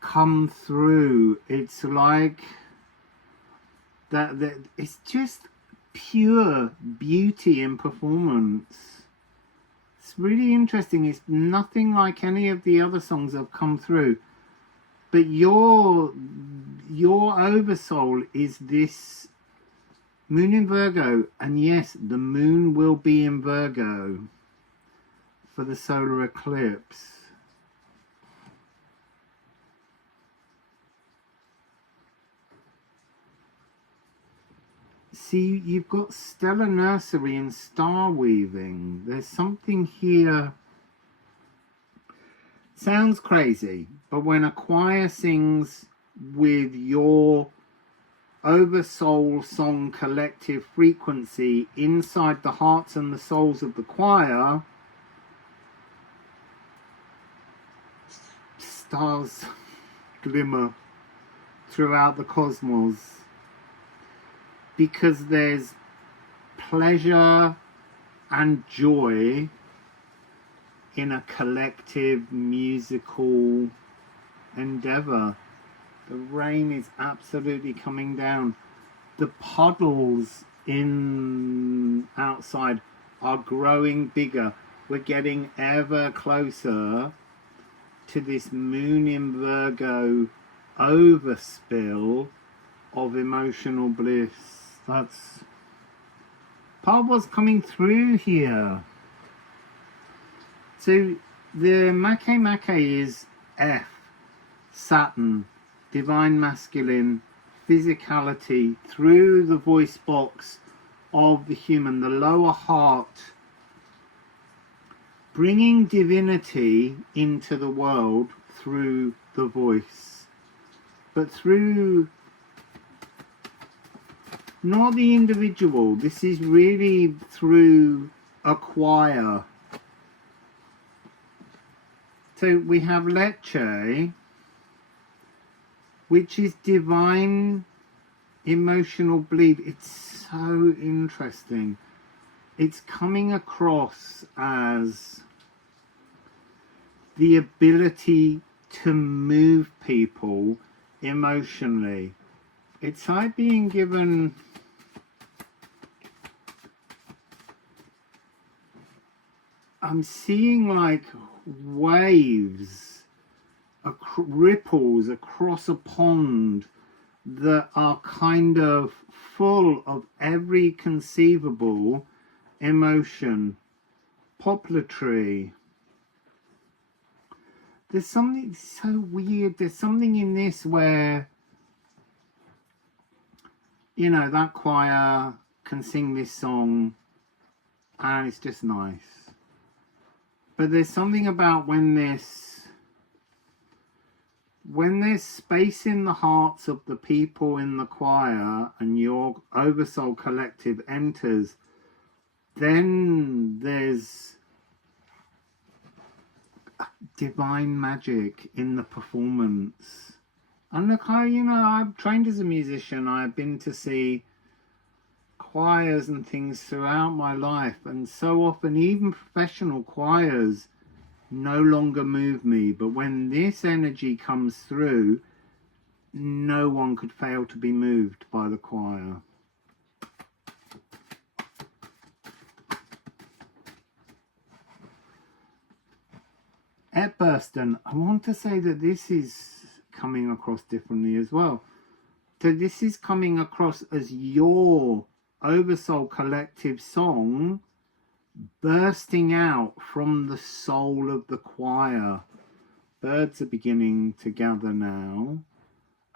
come through. It's like that it's just pure beauty in performance. It's really interesting. It's nothing like any of the other songs that have come through. But your Oversoul is this moon in Virgo, and yes, the moon will be in Virgo for the solar eclipse. See, you've got stellar nursery and star weaving. There's something here. Sounds crazy, but when a choir sings with your Oversoul Song collective frequency inside the hearts and the souls of the choir, stars glimmer throughout the cosmos, because there's pleasure and joy in a collective musical endeavor. The rain is absolutely coming down. The puddles in outside are growing bigger. We're getting ever closer to this moon in Virgo overspill of emotional bliss. That's part of what's coming through here. So the Make is F, Saturn, divine masculine, physicality through the voice box of the human, the lower heart, bringing divinity into the world through the voice. but through not the individual. This is really through a choir. So we have Lecce, which is divine emotional bleed. It's so interesting. It's coming across as the ability to move people emotionally. It's like being given I'm seeing like waves, ripples across a pond that are kind of full of every conceivable emotion. Poplar tree. There's something so weird. There's something in this where, you know, that choir can sing this song and it's just nice. But there's something about when there's space in the hearts of the people in the choir and your Oversoul collective enters, then there's divine magic in the performance. And look, I've trained as a musician. I've been to see choirs and things throughout my life, and so often even professional choirs no longer move me, but when this energy comes through, no one could fail to be moved by the choir. Epburston, I want to say that this is coming across differently as well. So this is coming across as your Oversoul collective song bursting out from the soul of the choir. Birds are beginning to gather now,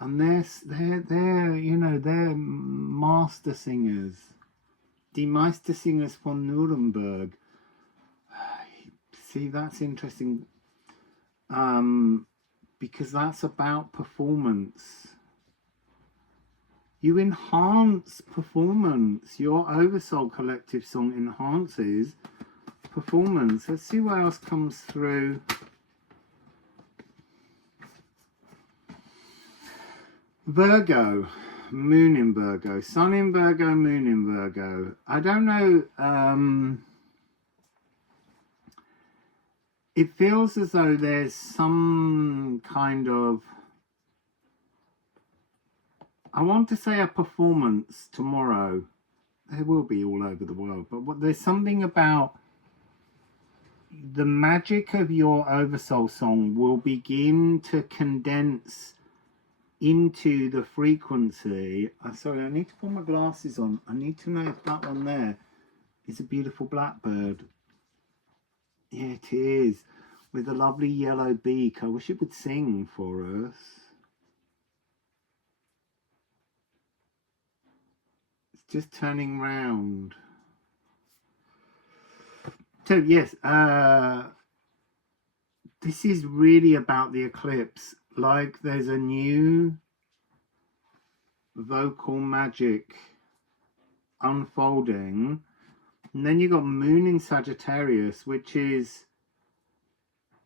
and they're master singers, die Meistersingers von Nuremberg. See, that's interesting, because that's about performance. You enhance performance. Your Oversoul collective song enhances performance. Let's see what else comes through. Virgo, moon in Virgo, sun in Virgo, moon in Virgo. I don't know. It feels as though there's some kind of, I want to say, a performance tomorrow. There will be all over the world, but there's something about the magic of your Oversoul song will begin to condense into the frequency. Sorry, I need to put my glasses on. I need to know if that one there is a beautiful blackbird. Yeah, it is, with a lovely yellow beak. I wish it would sing for us. It's just turning round. So yes, this is really about the eclipse. Like there's a new vocal magic unfolding, and then you got moon in Sagittarius, which is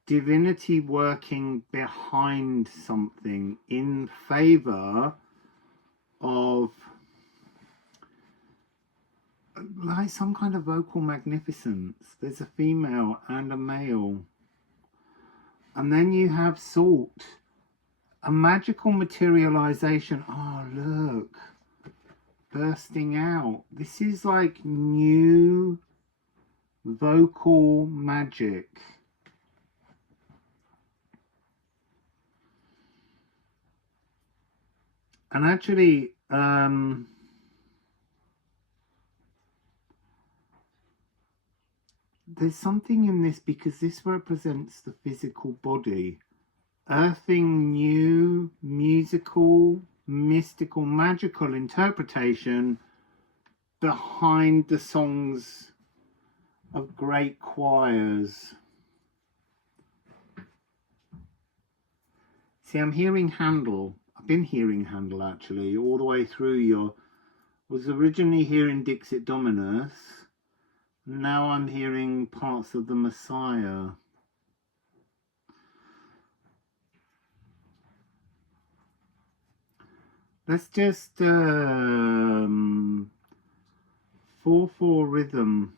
divinity working behind something in favor of like some kind of vocal magnificence. There's a female and a male. And then you have Salt, a magical materialization. Oh, look, bursting out. This is like new vocal magic. And actually, there's something in this because this represents the physical body. Earthing new musical, mystical, magical interpretation behind the songs of great choirs. See, I'm hearing Handel. I've been hearing Handel actually all the way through your, was originally hearing Dixit Dominus, now I'm hearing parts of the Messiah. Let's just 4/4 rhythm.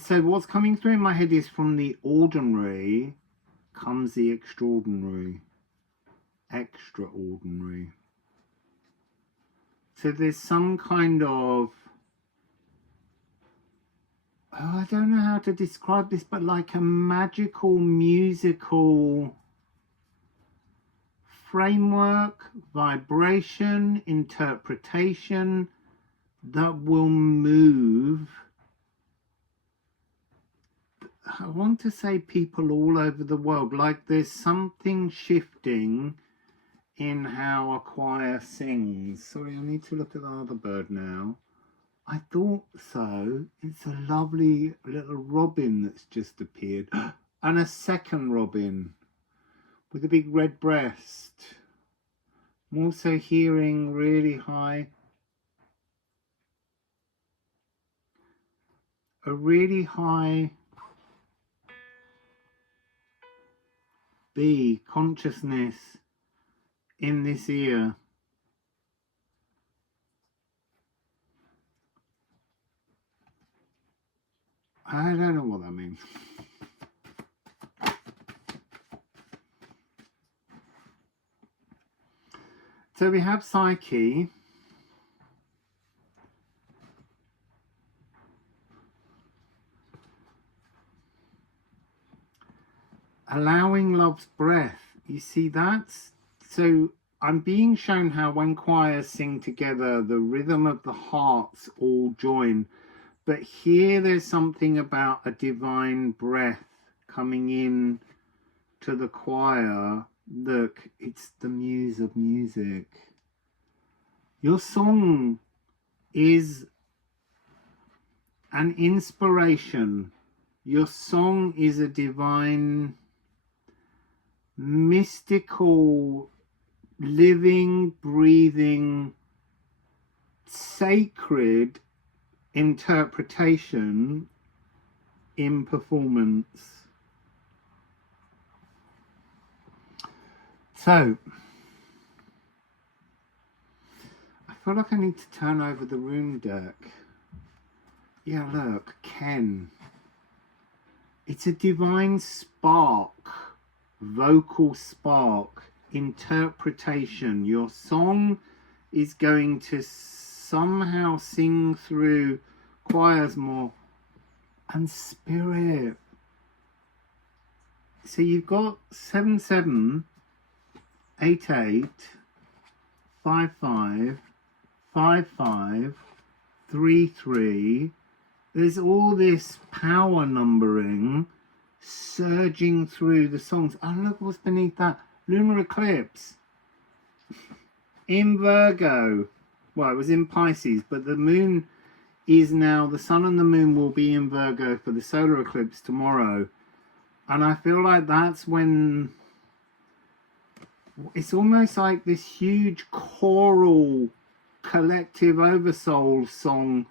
So what's coming through in my head is from the ordinary comes the extraordinary. Extraordinary. So there's some kind of, I don't know how to describe this, but like a magical musical framework, vibration, interpretation that will move, I want to say, people all over the world. Like there's something shifting in how a choir sings. Sorry, I need to look at the other bird now. I thought so. It's a lovely little robin that's just appeared. And a second robin with a big red breast. I'm also hearing really high, a really high B consciousness in this ear. I don't know what that means. So we have Psyche. Allowing love's breath. You see that's, so I'm being shown how when choirs sing together, the rhythm of the hearts all join. But here there's something about a divine breath coming in to the choir. Look, it's the muse of music. Your song is an inspiration. Your song is a divine, mystical, living, breathing, sacred interpretation in performance. So, I feel like I need to turn over the rune deck. Yeah, look, Ken. It's a divine spark, vocal spark, interpretation. Your song is going to somehow sing through choirs more, and spirit. So you've got 7/7, 8/8, 5/5, 5/5, 3/3. There's all this power numbering surging through the songs. Oh, look what's beneath that. Lunar eclipse in Virgo. Well, it was in Pisces, but the moon is now, the sun and the moon will be in Virgo for the solar eclipse tomorrow. And I feel like that's when it's almost like this huge choral collective Oversoul song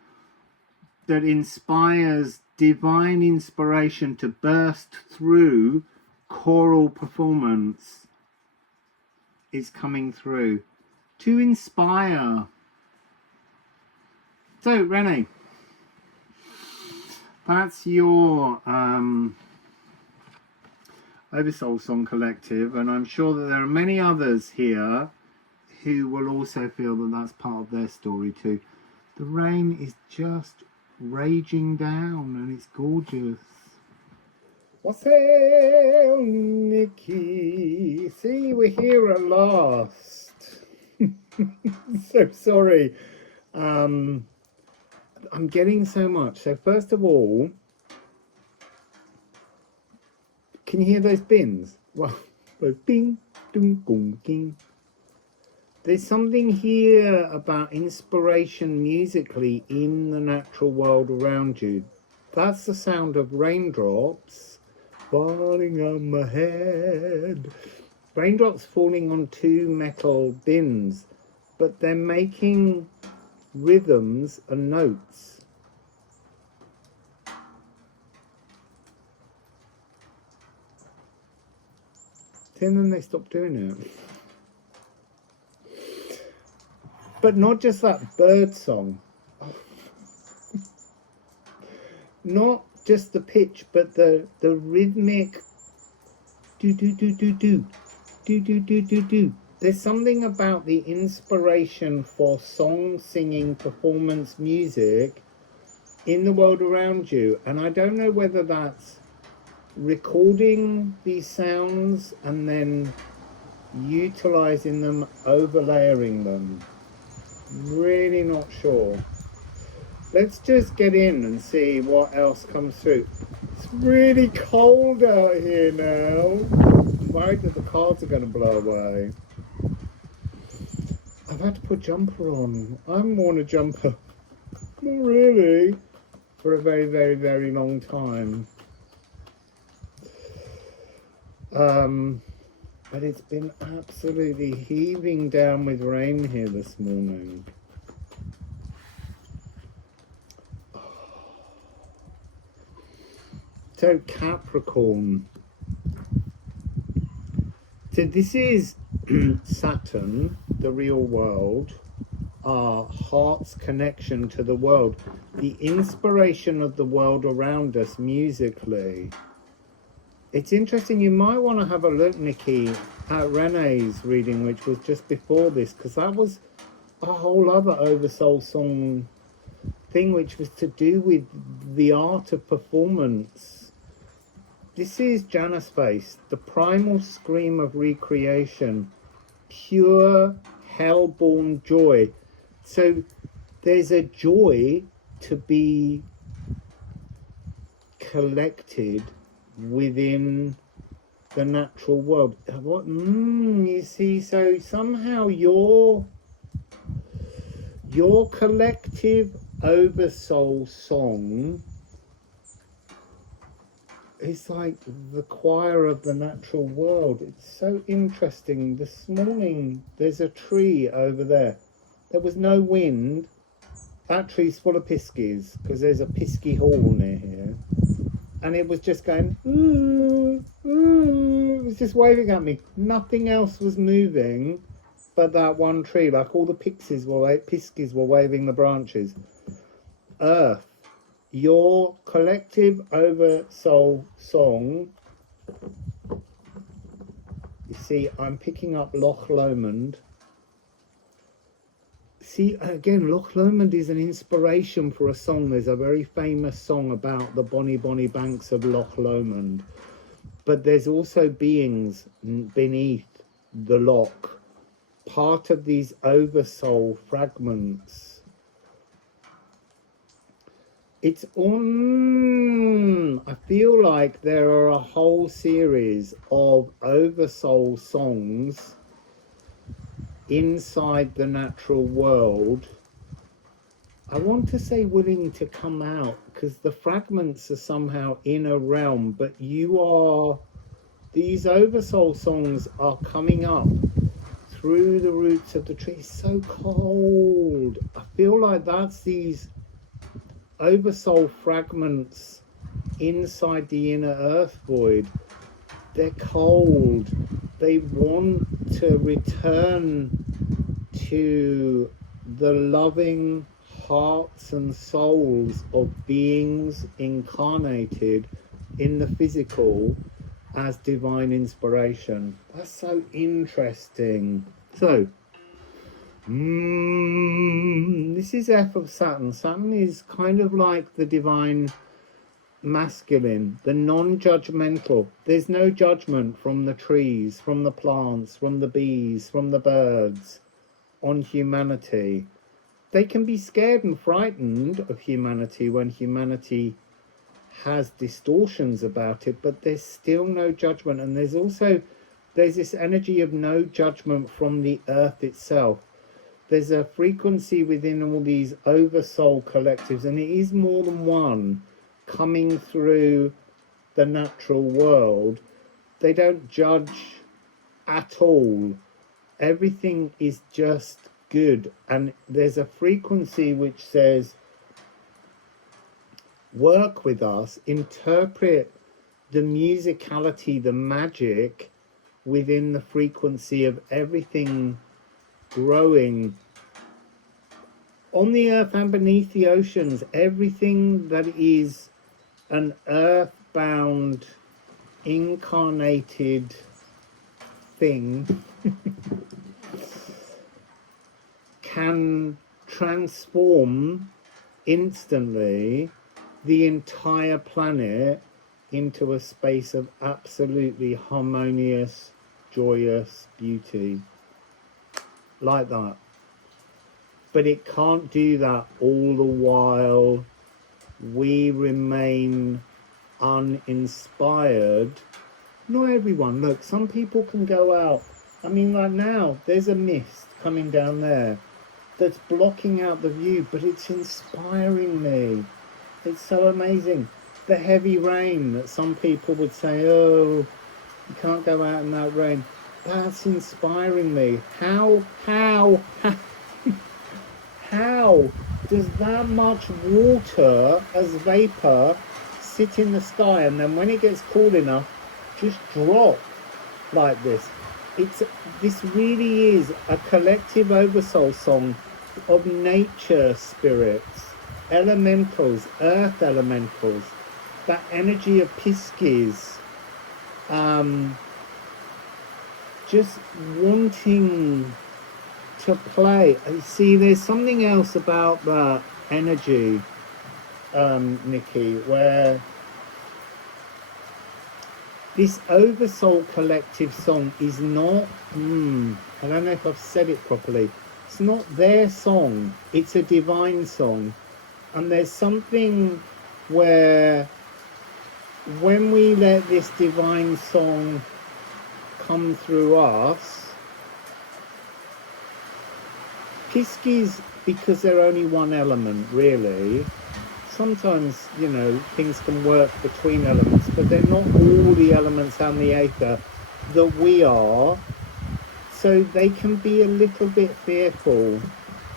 that inspires divine inspiration to burst through choral performance is coming through to inspire. So Renee, that's your Oversoul Song Collective, and I'm sure that there are many others here who will also feel that that's part of their story too. The rain is just raging down and it's gorgeous. Wassail, Nikki. See, we're here at last. So sorry. I'm getting so much. So first of all, can you hear those bins? Well, those ding, ding, ding, ding. There's something here about inspiration musically in the natural world around you. That's the sound of raindrops falling on my head. raindrops falling on 2 metal bins, but they're making rhythms and notes. Then they stop doing it. But not just that bird song. Not just the pitch, but the rhythmic do do do do do do do do do do. There's something about the inspiration for song, singing, performance, music in the world around you, and I don't know whether that's recording these sounds and then utilizing them, overlaying them. Really not sure. Let's just get in and see what else comes through. It's really cold out here now. I'm worried that the cards are going to blow away. I've had to put a jumper on. I haven't worn a jumper, not really, for a very, very, very long time. But it's been absolutely heaving down with rain here this morning. So Capricorn. So this is Saturn, the real world, our heart's connection to the world, the inspiration of the world around us musically. It's interesting, you might want to have a look, Nikki, at Renee's reading, which was just before this, because that was a whole other Oversoul Song thing, which was to do with the art of performance. This is Janus Face, the primal scream of recreation, pure hell-born joy. So there's a joy to be collected within the natural world. What you see, so somehow your collective Oversoul song is like the choir of the natural world. It's so interesting. This morning there's a tree over there. There was no wind. That tree's full of piskies because there's a pisky hall near here. And it was just going, ooh, ooh. It was just waving at me. Nothing else was moving but that one tree. Like all the piskies were waving the branches. Earth, your collective Oversoul song. You see, I'm picking up Loch Lomond. See, again, Loch Lomond is an inspiration for a song. There's a very famous song about the bonny, bonny banks of Loch Lomond. But there's also beings beneath the loch, part of these Oversoul fragments. It's I feel like there are a whole series of Oversoul songs inside the natural world. I want to say willing to come out, because the fragments are somehow in a realm, but these Oversoul songs are coming up through the roots of the tree. It's so cold. I feel like that's these Oversoul fragments inside the inner earth void. They're cold. They want to return to the loving hearts and souls of beings incarnated in the physical as divine inspiration. That's so interesting. So this is F of Saturn. Saturn is kind of like the divine masculine, the non-judgmental. There's no judgment from the trees, from the plants, from the bees, from the birds on humanity. They can be scared and frightened of humanity when humanity has distortions about it, but there's still no judgment. And there's this energy of no judgment from the earth itself. There's a frequency within all these Oversoul collectives, and it is more than one coming through the natural world. They don't judge at all. Everything is just good. And there's a frequency which says, work with us, interpret the musicality, the magic within the frequency of everything growing on the earth and beneath the oceans. Everything that is an earthbound, incarnated thing can transform instantly the entire planet into a space of absolutely harmonious, joyous beauty. Like that. But it can't do that all the while we remain uninspired. Not everyone. Look, some people can go out. I mean, like now, there's a mist coming down there that's blocking out the view, but it's inspiring me. It's so amazing. The heavy rain that some people would say, oh, you can't go out in that rain. That's inspiring me. How does that much water as vapor sit in the sky, and then when it gets cool enough, just drop like this? This really is a collective oversoul song of nature spirits, elementals, earth elementals, that energy of Pisces, just wanting to play. See, there's something else about that energy, Nikki, where this Oversoul collective song is not, I don't know if I've said it properly, it's not their song, it's a divine song. And there's something where when we let this divine song come through us, Pisces, because they're only one element really, sometimes, you know, things can work between elements, but they're not all the elements and the aether that we are. So they can be a little bit fearful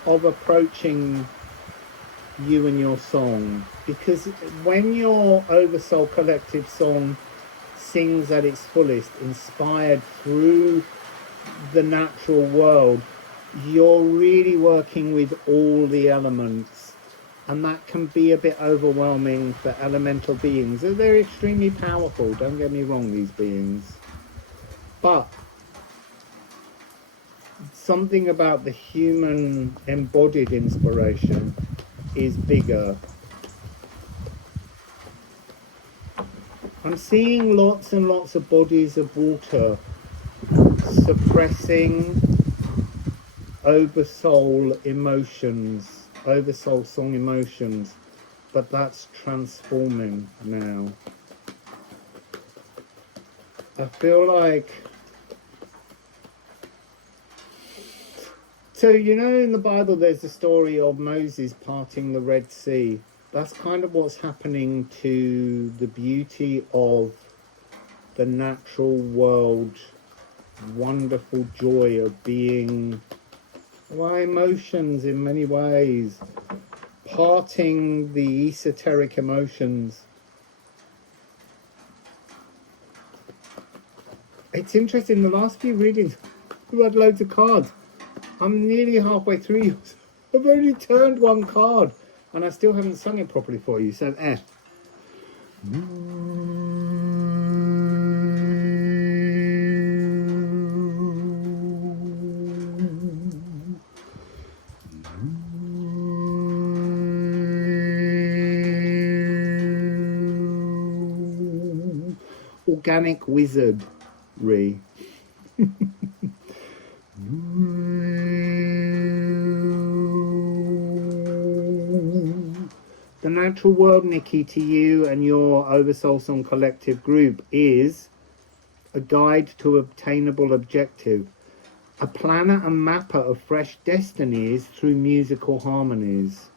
of approaching you and your song, because when your Oversoul collective song sings at its fullest, inspired through the natural world, you're really working with all the elements, and that can be a bit overwhelming for elemental beings. They're extremely powerful, don't get me wrong, these beings, but something about the human embodied inspiration is bigger. I'm seeing lots and lots of bodies of water suppressing Oversoul emotions, Oversoul song emotions, but that's transforming now. I feel like, so you know in the Bible there's the story of Moses parting the Red Sea. That's kind of what's happening to the beauty of the natural world, wonderful joy of being, well, emotions in many ways, parting the esoteric emotions. It's interesting, the last few readings, we've had loads of cards. I'm nearly halfway through. I've only turned one card, and I still haven't sung it properly for you, so Organic wizardry. The natural world, Nikki, to you and your Oversoul Song Collective group is a guide to obtainable objective, a planner and mapper of fresh destinies through musical harmonies.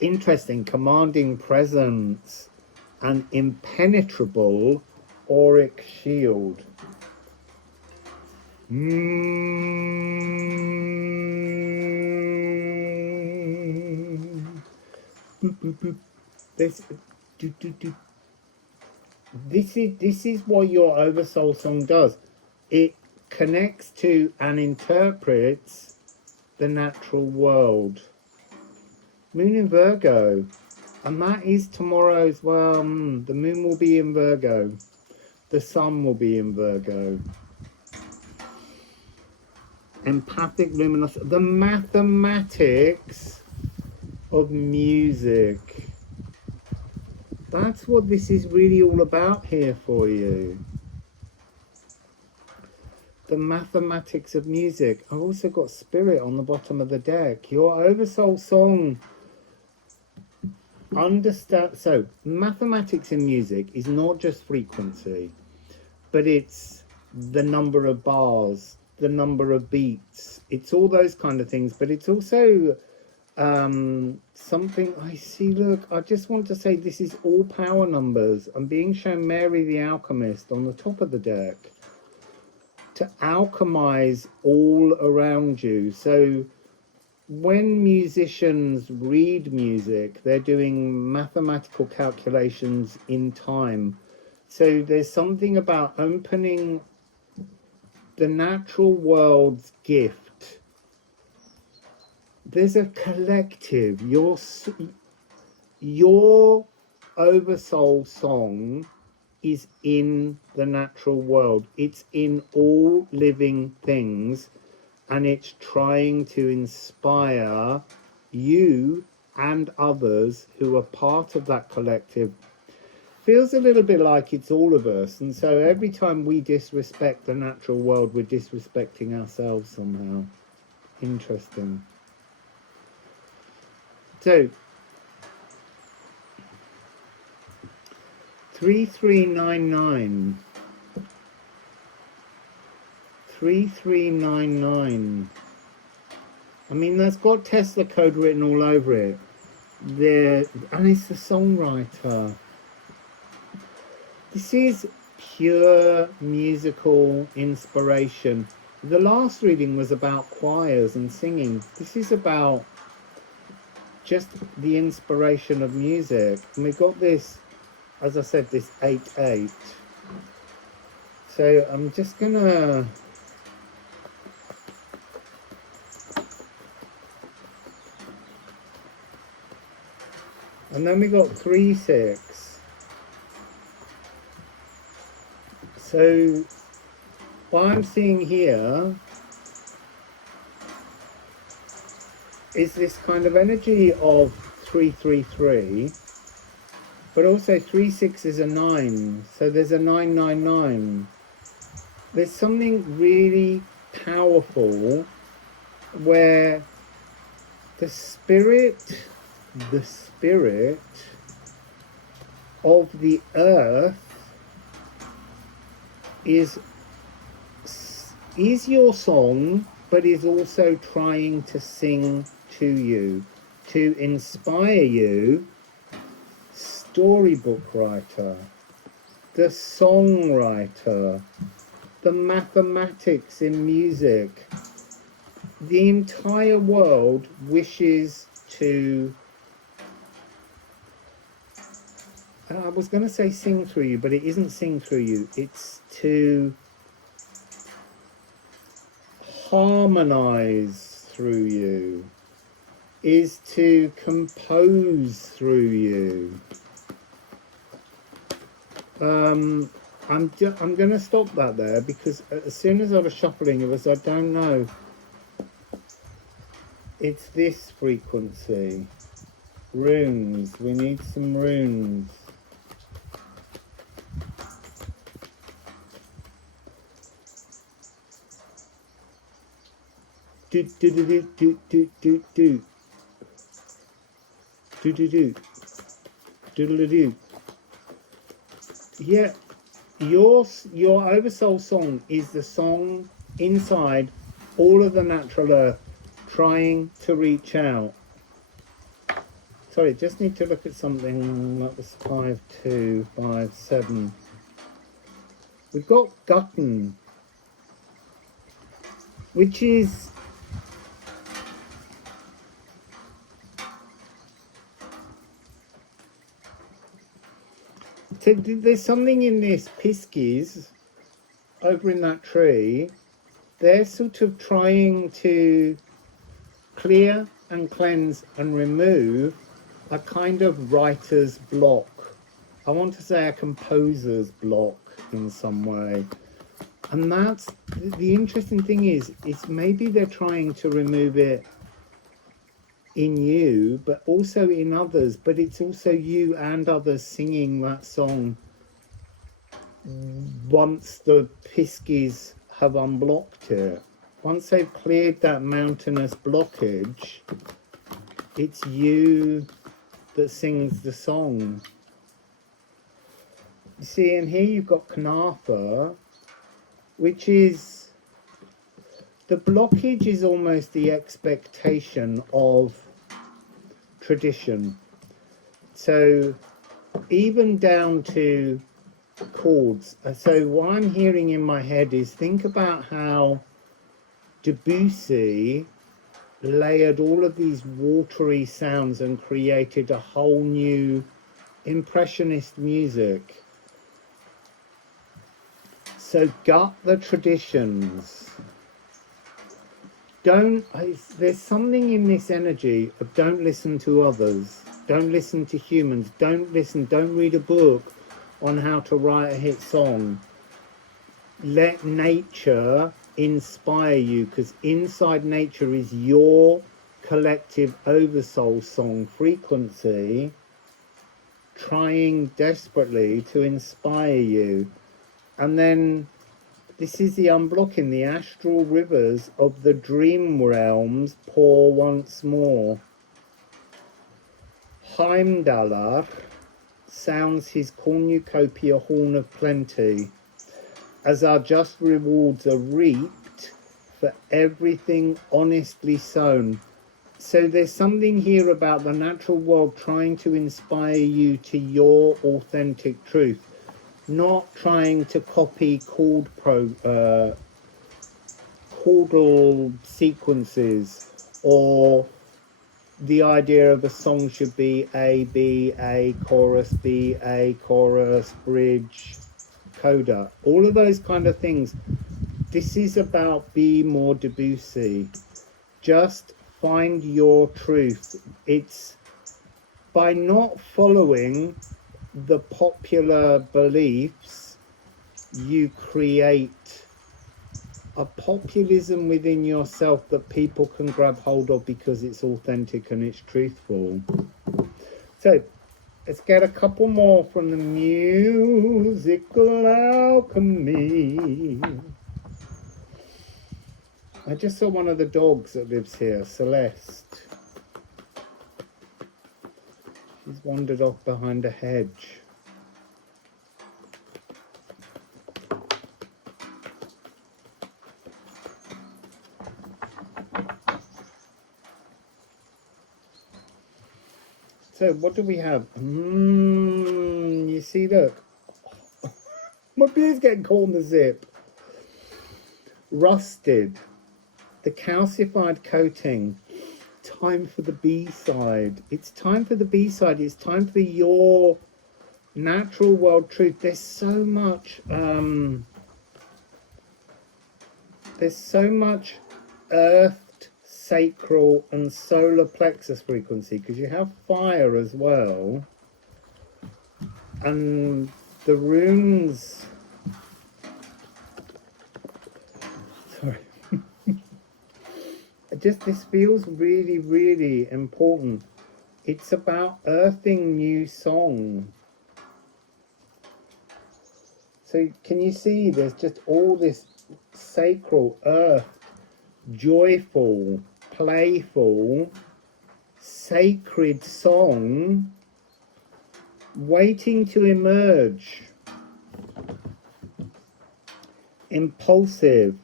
Interesting, commanding presence and impenetrable auric shield. Boop, boop, boop. This is what your Oversoul song does. It connects to and interprets the natural world. Moon in Virgo, and that is tomorrow as well. The moon will be in Virgo, the sun will be in Virgo. Empathic luminous, the mathematics of music. That's what this is really all about here for you. The mathematics of music. I've also got spirit on the bottom of the deck. Your Oversoul song. Understand. So mathematics in music is not just frequency, but it's the number of bars, the number of beats. It's all those kind of things, but it's also something I see. Look, I just want to say this is all power numbers. I'm being shown Mary the Alchemist on the top of the deck to alchemize all around you. So when musicians read music, they're doing mathematical calculations in time. So there's something about opening the natural world's gift. There's a collective. Your Oversoul song is in the natural world. It's in all living things, and it's trying to inspire you and others who are part of that collective. Feels a little bit like it's all of us, and so every time we disrespect the natural world, we're disrespecting ourselves somehow. Interesting. So 3399. 3399. I mean, that's got Tesla code written all over it. There, and it's the songwriter. This is pure musical inspiration. The last reading was about choirs and singing. This is about just the inspiration of music. And we've got this, as I said, this 8-8. So I'm just gonna and then we got 3-6. So what I'm seeing here is this kind of energy of 333, but also 3-6 is a 9, so there's a 999. There's something really powerful where the spirit of the earth is your song, but is also trying to sing to you, to inspire you. Storybook writer, the songwriter, the mathematics in music. The entire world wishes to, I was going to say sing through you, but it isn't sing through you. It's to harmonize through you, is to compose through you. I'm going to stop that there, because as soon as I was shuffling, it was, I don't know. It's this frequency. Runes. We need some runes. Do do do do do do do do do do do do do. Yeah, your Oversoul song is the song inside all of the natural earth, trying to reach out. Sorry, just need to look at something. That was 5257. we've got Gutton, which is so there's something in this Piskies over in that tree. They're sort of trying to clear and cleanse and remove a kind of writer's block. I want to say a composer's block in some way. And that's the interesting thing is maybe they're trying to remove it in you, but also in others, but it's also you and others singing that song once the Piskies have unblocked it. Once they've cleared that mountainous blockage, it's you that sings the song. You see, and here you've got Knarfa, which is, the blockage is almost the expectation of tradition. So even down to chords. So what I'm hearing in my head is, think about how Debussy layered all of these watery sounds and created a whole new impressionist music. So gut the traditions. There's something in this energy of don't listen to others, don't listen to humans, don't read a book on how to write a hit song. Let nature inspire you, because inside nature is your collective oversoul song frequency trying desperately to inspire you. And then this is the unblocking. The astral rivers of the dream realms pour once more. Heimdallr sounds his cornucopia horn of plenty, as our just rewards are reaped for everything honestly sown. So there's something here about the natural world trying to inspire you to your authentic truth, not trying to copy chordal sequences, or the idea of a song should be A, B, A, chorus, B, A, chorus, bridge, coda, all of those kind of things. This is about be more Debussy. Just find your truth. It's by not following the popular beliefs, you create a populism within yourself that people can grab hold of because it's authentic and it's truthful. So let's get a couple more from the musical alchemy. I just saw one of the dogs that lives here, Celeste. She's wandered off behind a hedge. So what do we have? You see, look. My beard's getting caught in the zip. Rusted. The calcified coating. Time for the B-side. It's time for the B-side. It's time for your natural world truth. There's so much earthed, sacral and solar plexus frequency, because you have fire as well, and the runes, sorry, this feels really, really important. It's about earthing new song. So can you see there's just all this sacral, earth, joyful, playful, sacred song waiting to emerge. Impulsive.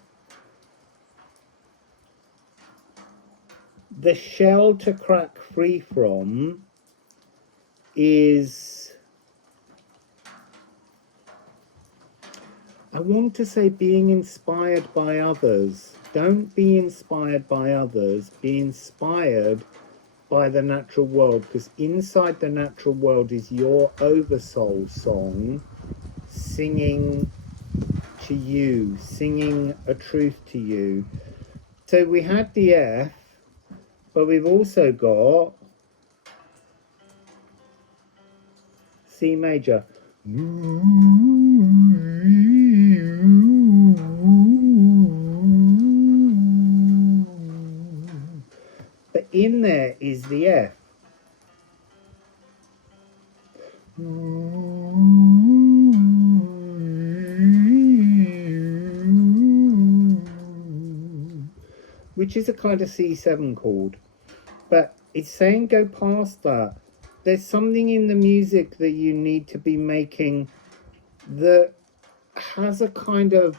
The shell to crack free from is I want to say being inspired by others. Don't be inspired by others. Be inspired by the natural world, because inside the natural world is your Oversoul song singing to you, singing a truth to you. So we had the F, but we've also got C major. But in there is the F. Which is a kind of C7 chord. But it's saying go past that. There's something in the music that you need to be making that has a kind of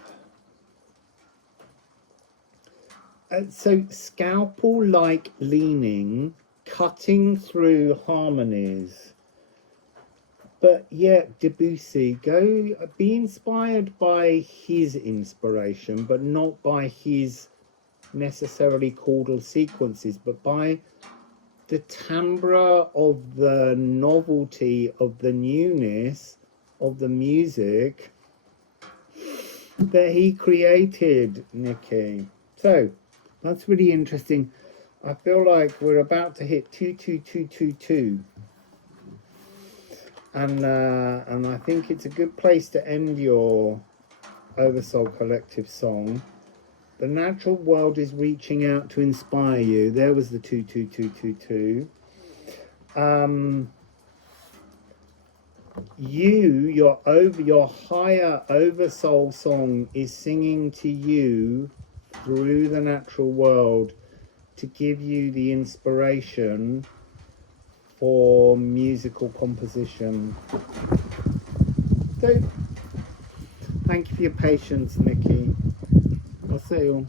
so scalpel-like leaning, cutting through harmonies. But yeah, Debussy, go be inspired by his inspiration, but not by his necessarily chordal sequences, but by the timbre of the novelty, of the newness of the music that he created, Nikki. So that's really interesting. I feel like we're about to hit 22222, and I think it's a good place to end your Oversoul Collective song. The natural world is reaching out to inspire you. There was the 22222. Your higher Oversoul song is singing to you through the natural world to give you the inspiration for musical composition. So, thank you for your patience, Nikki. Wassail.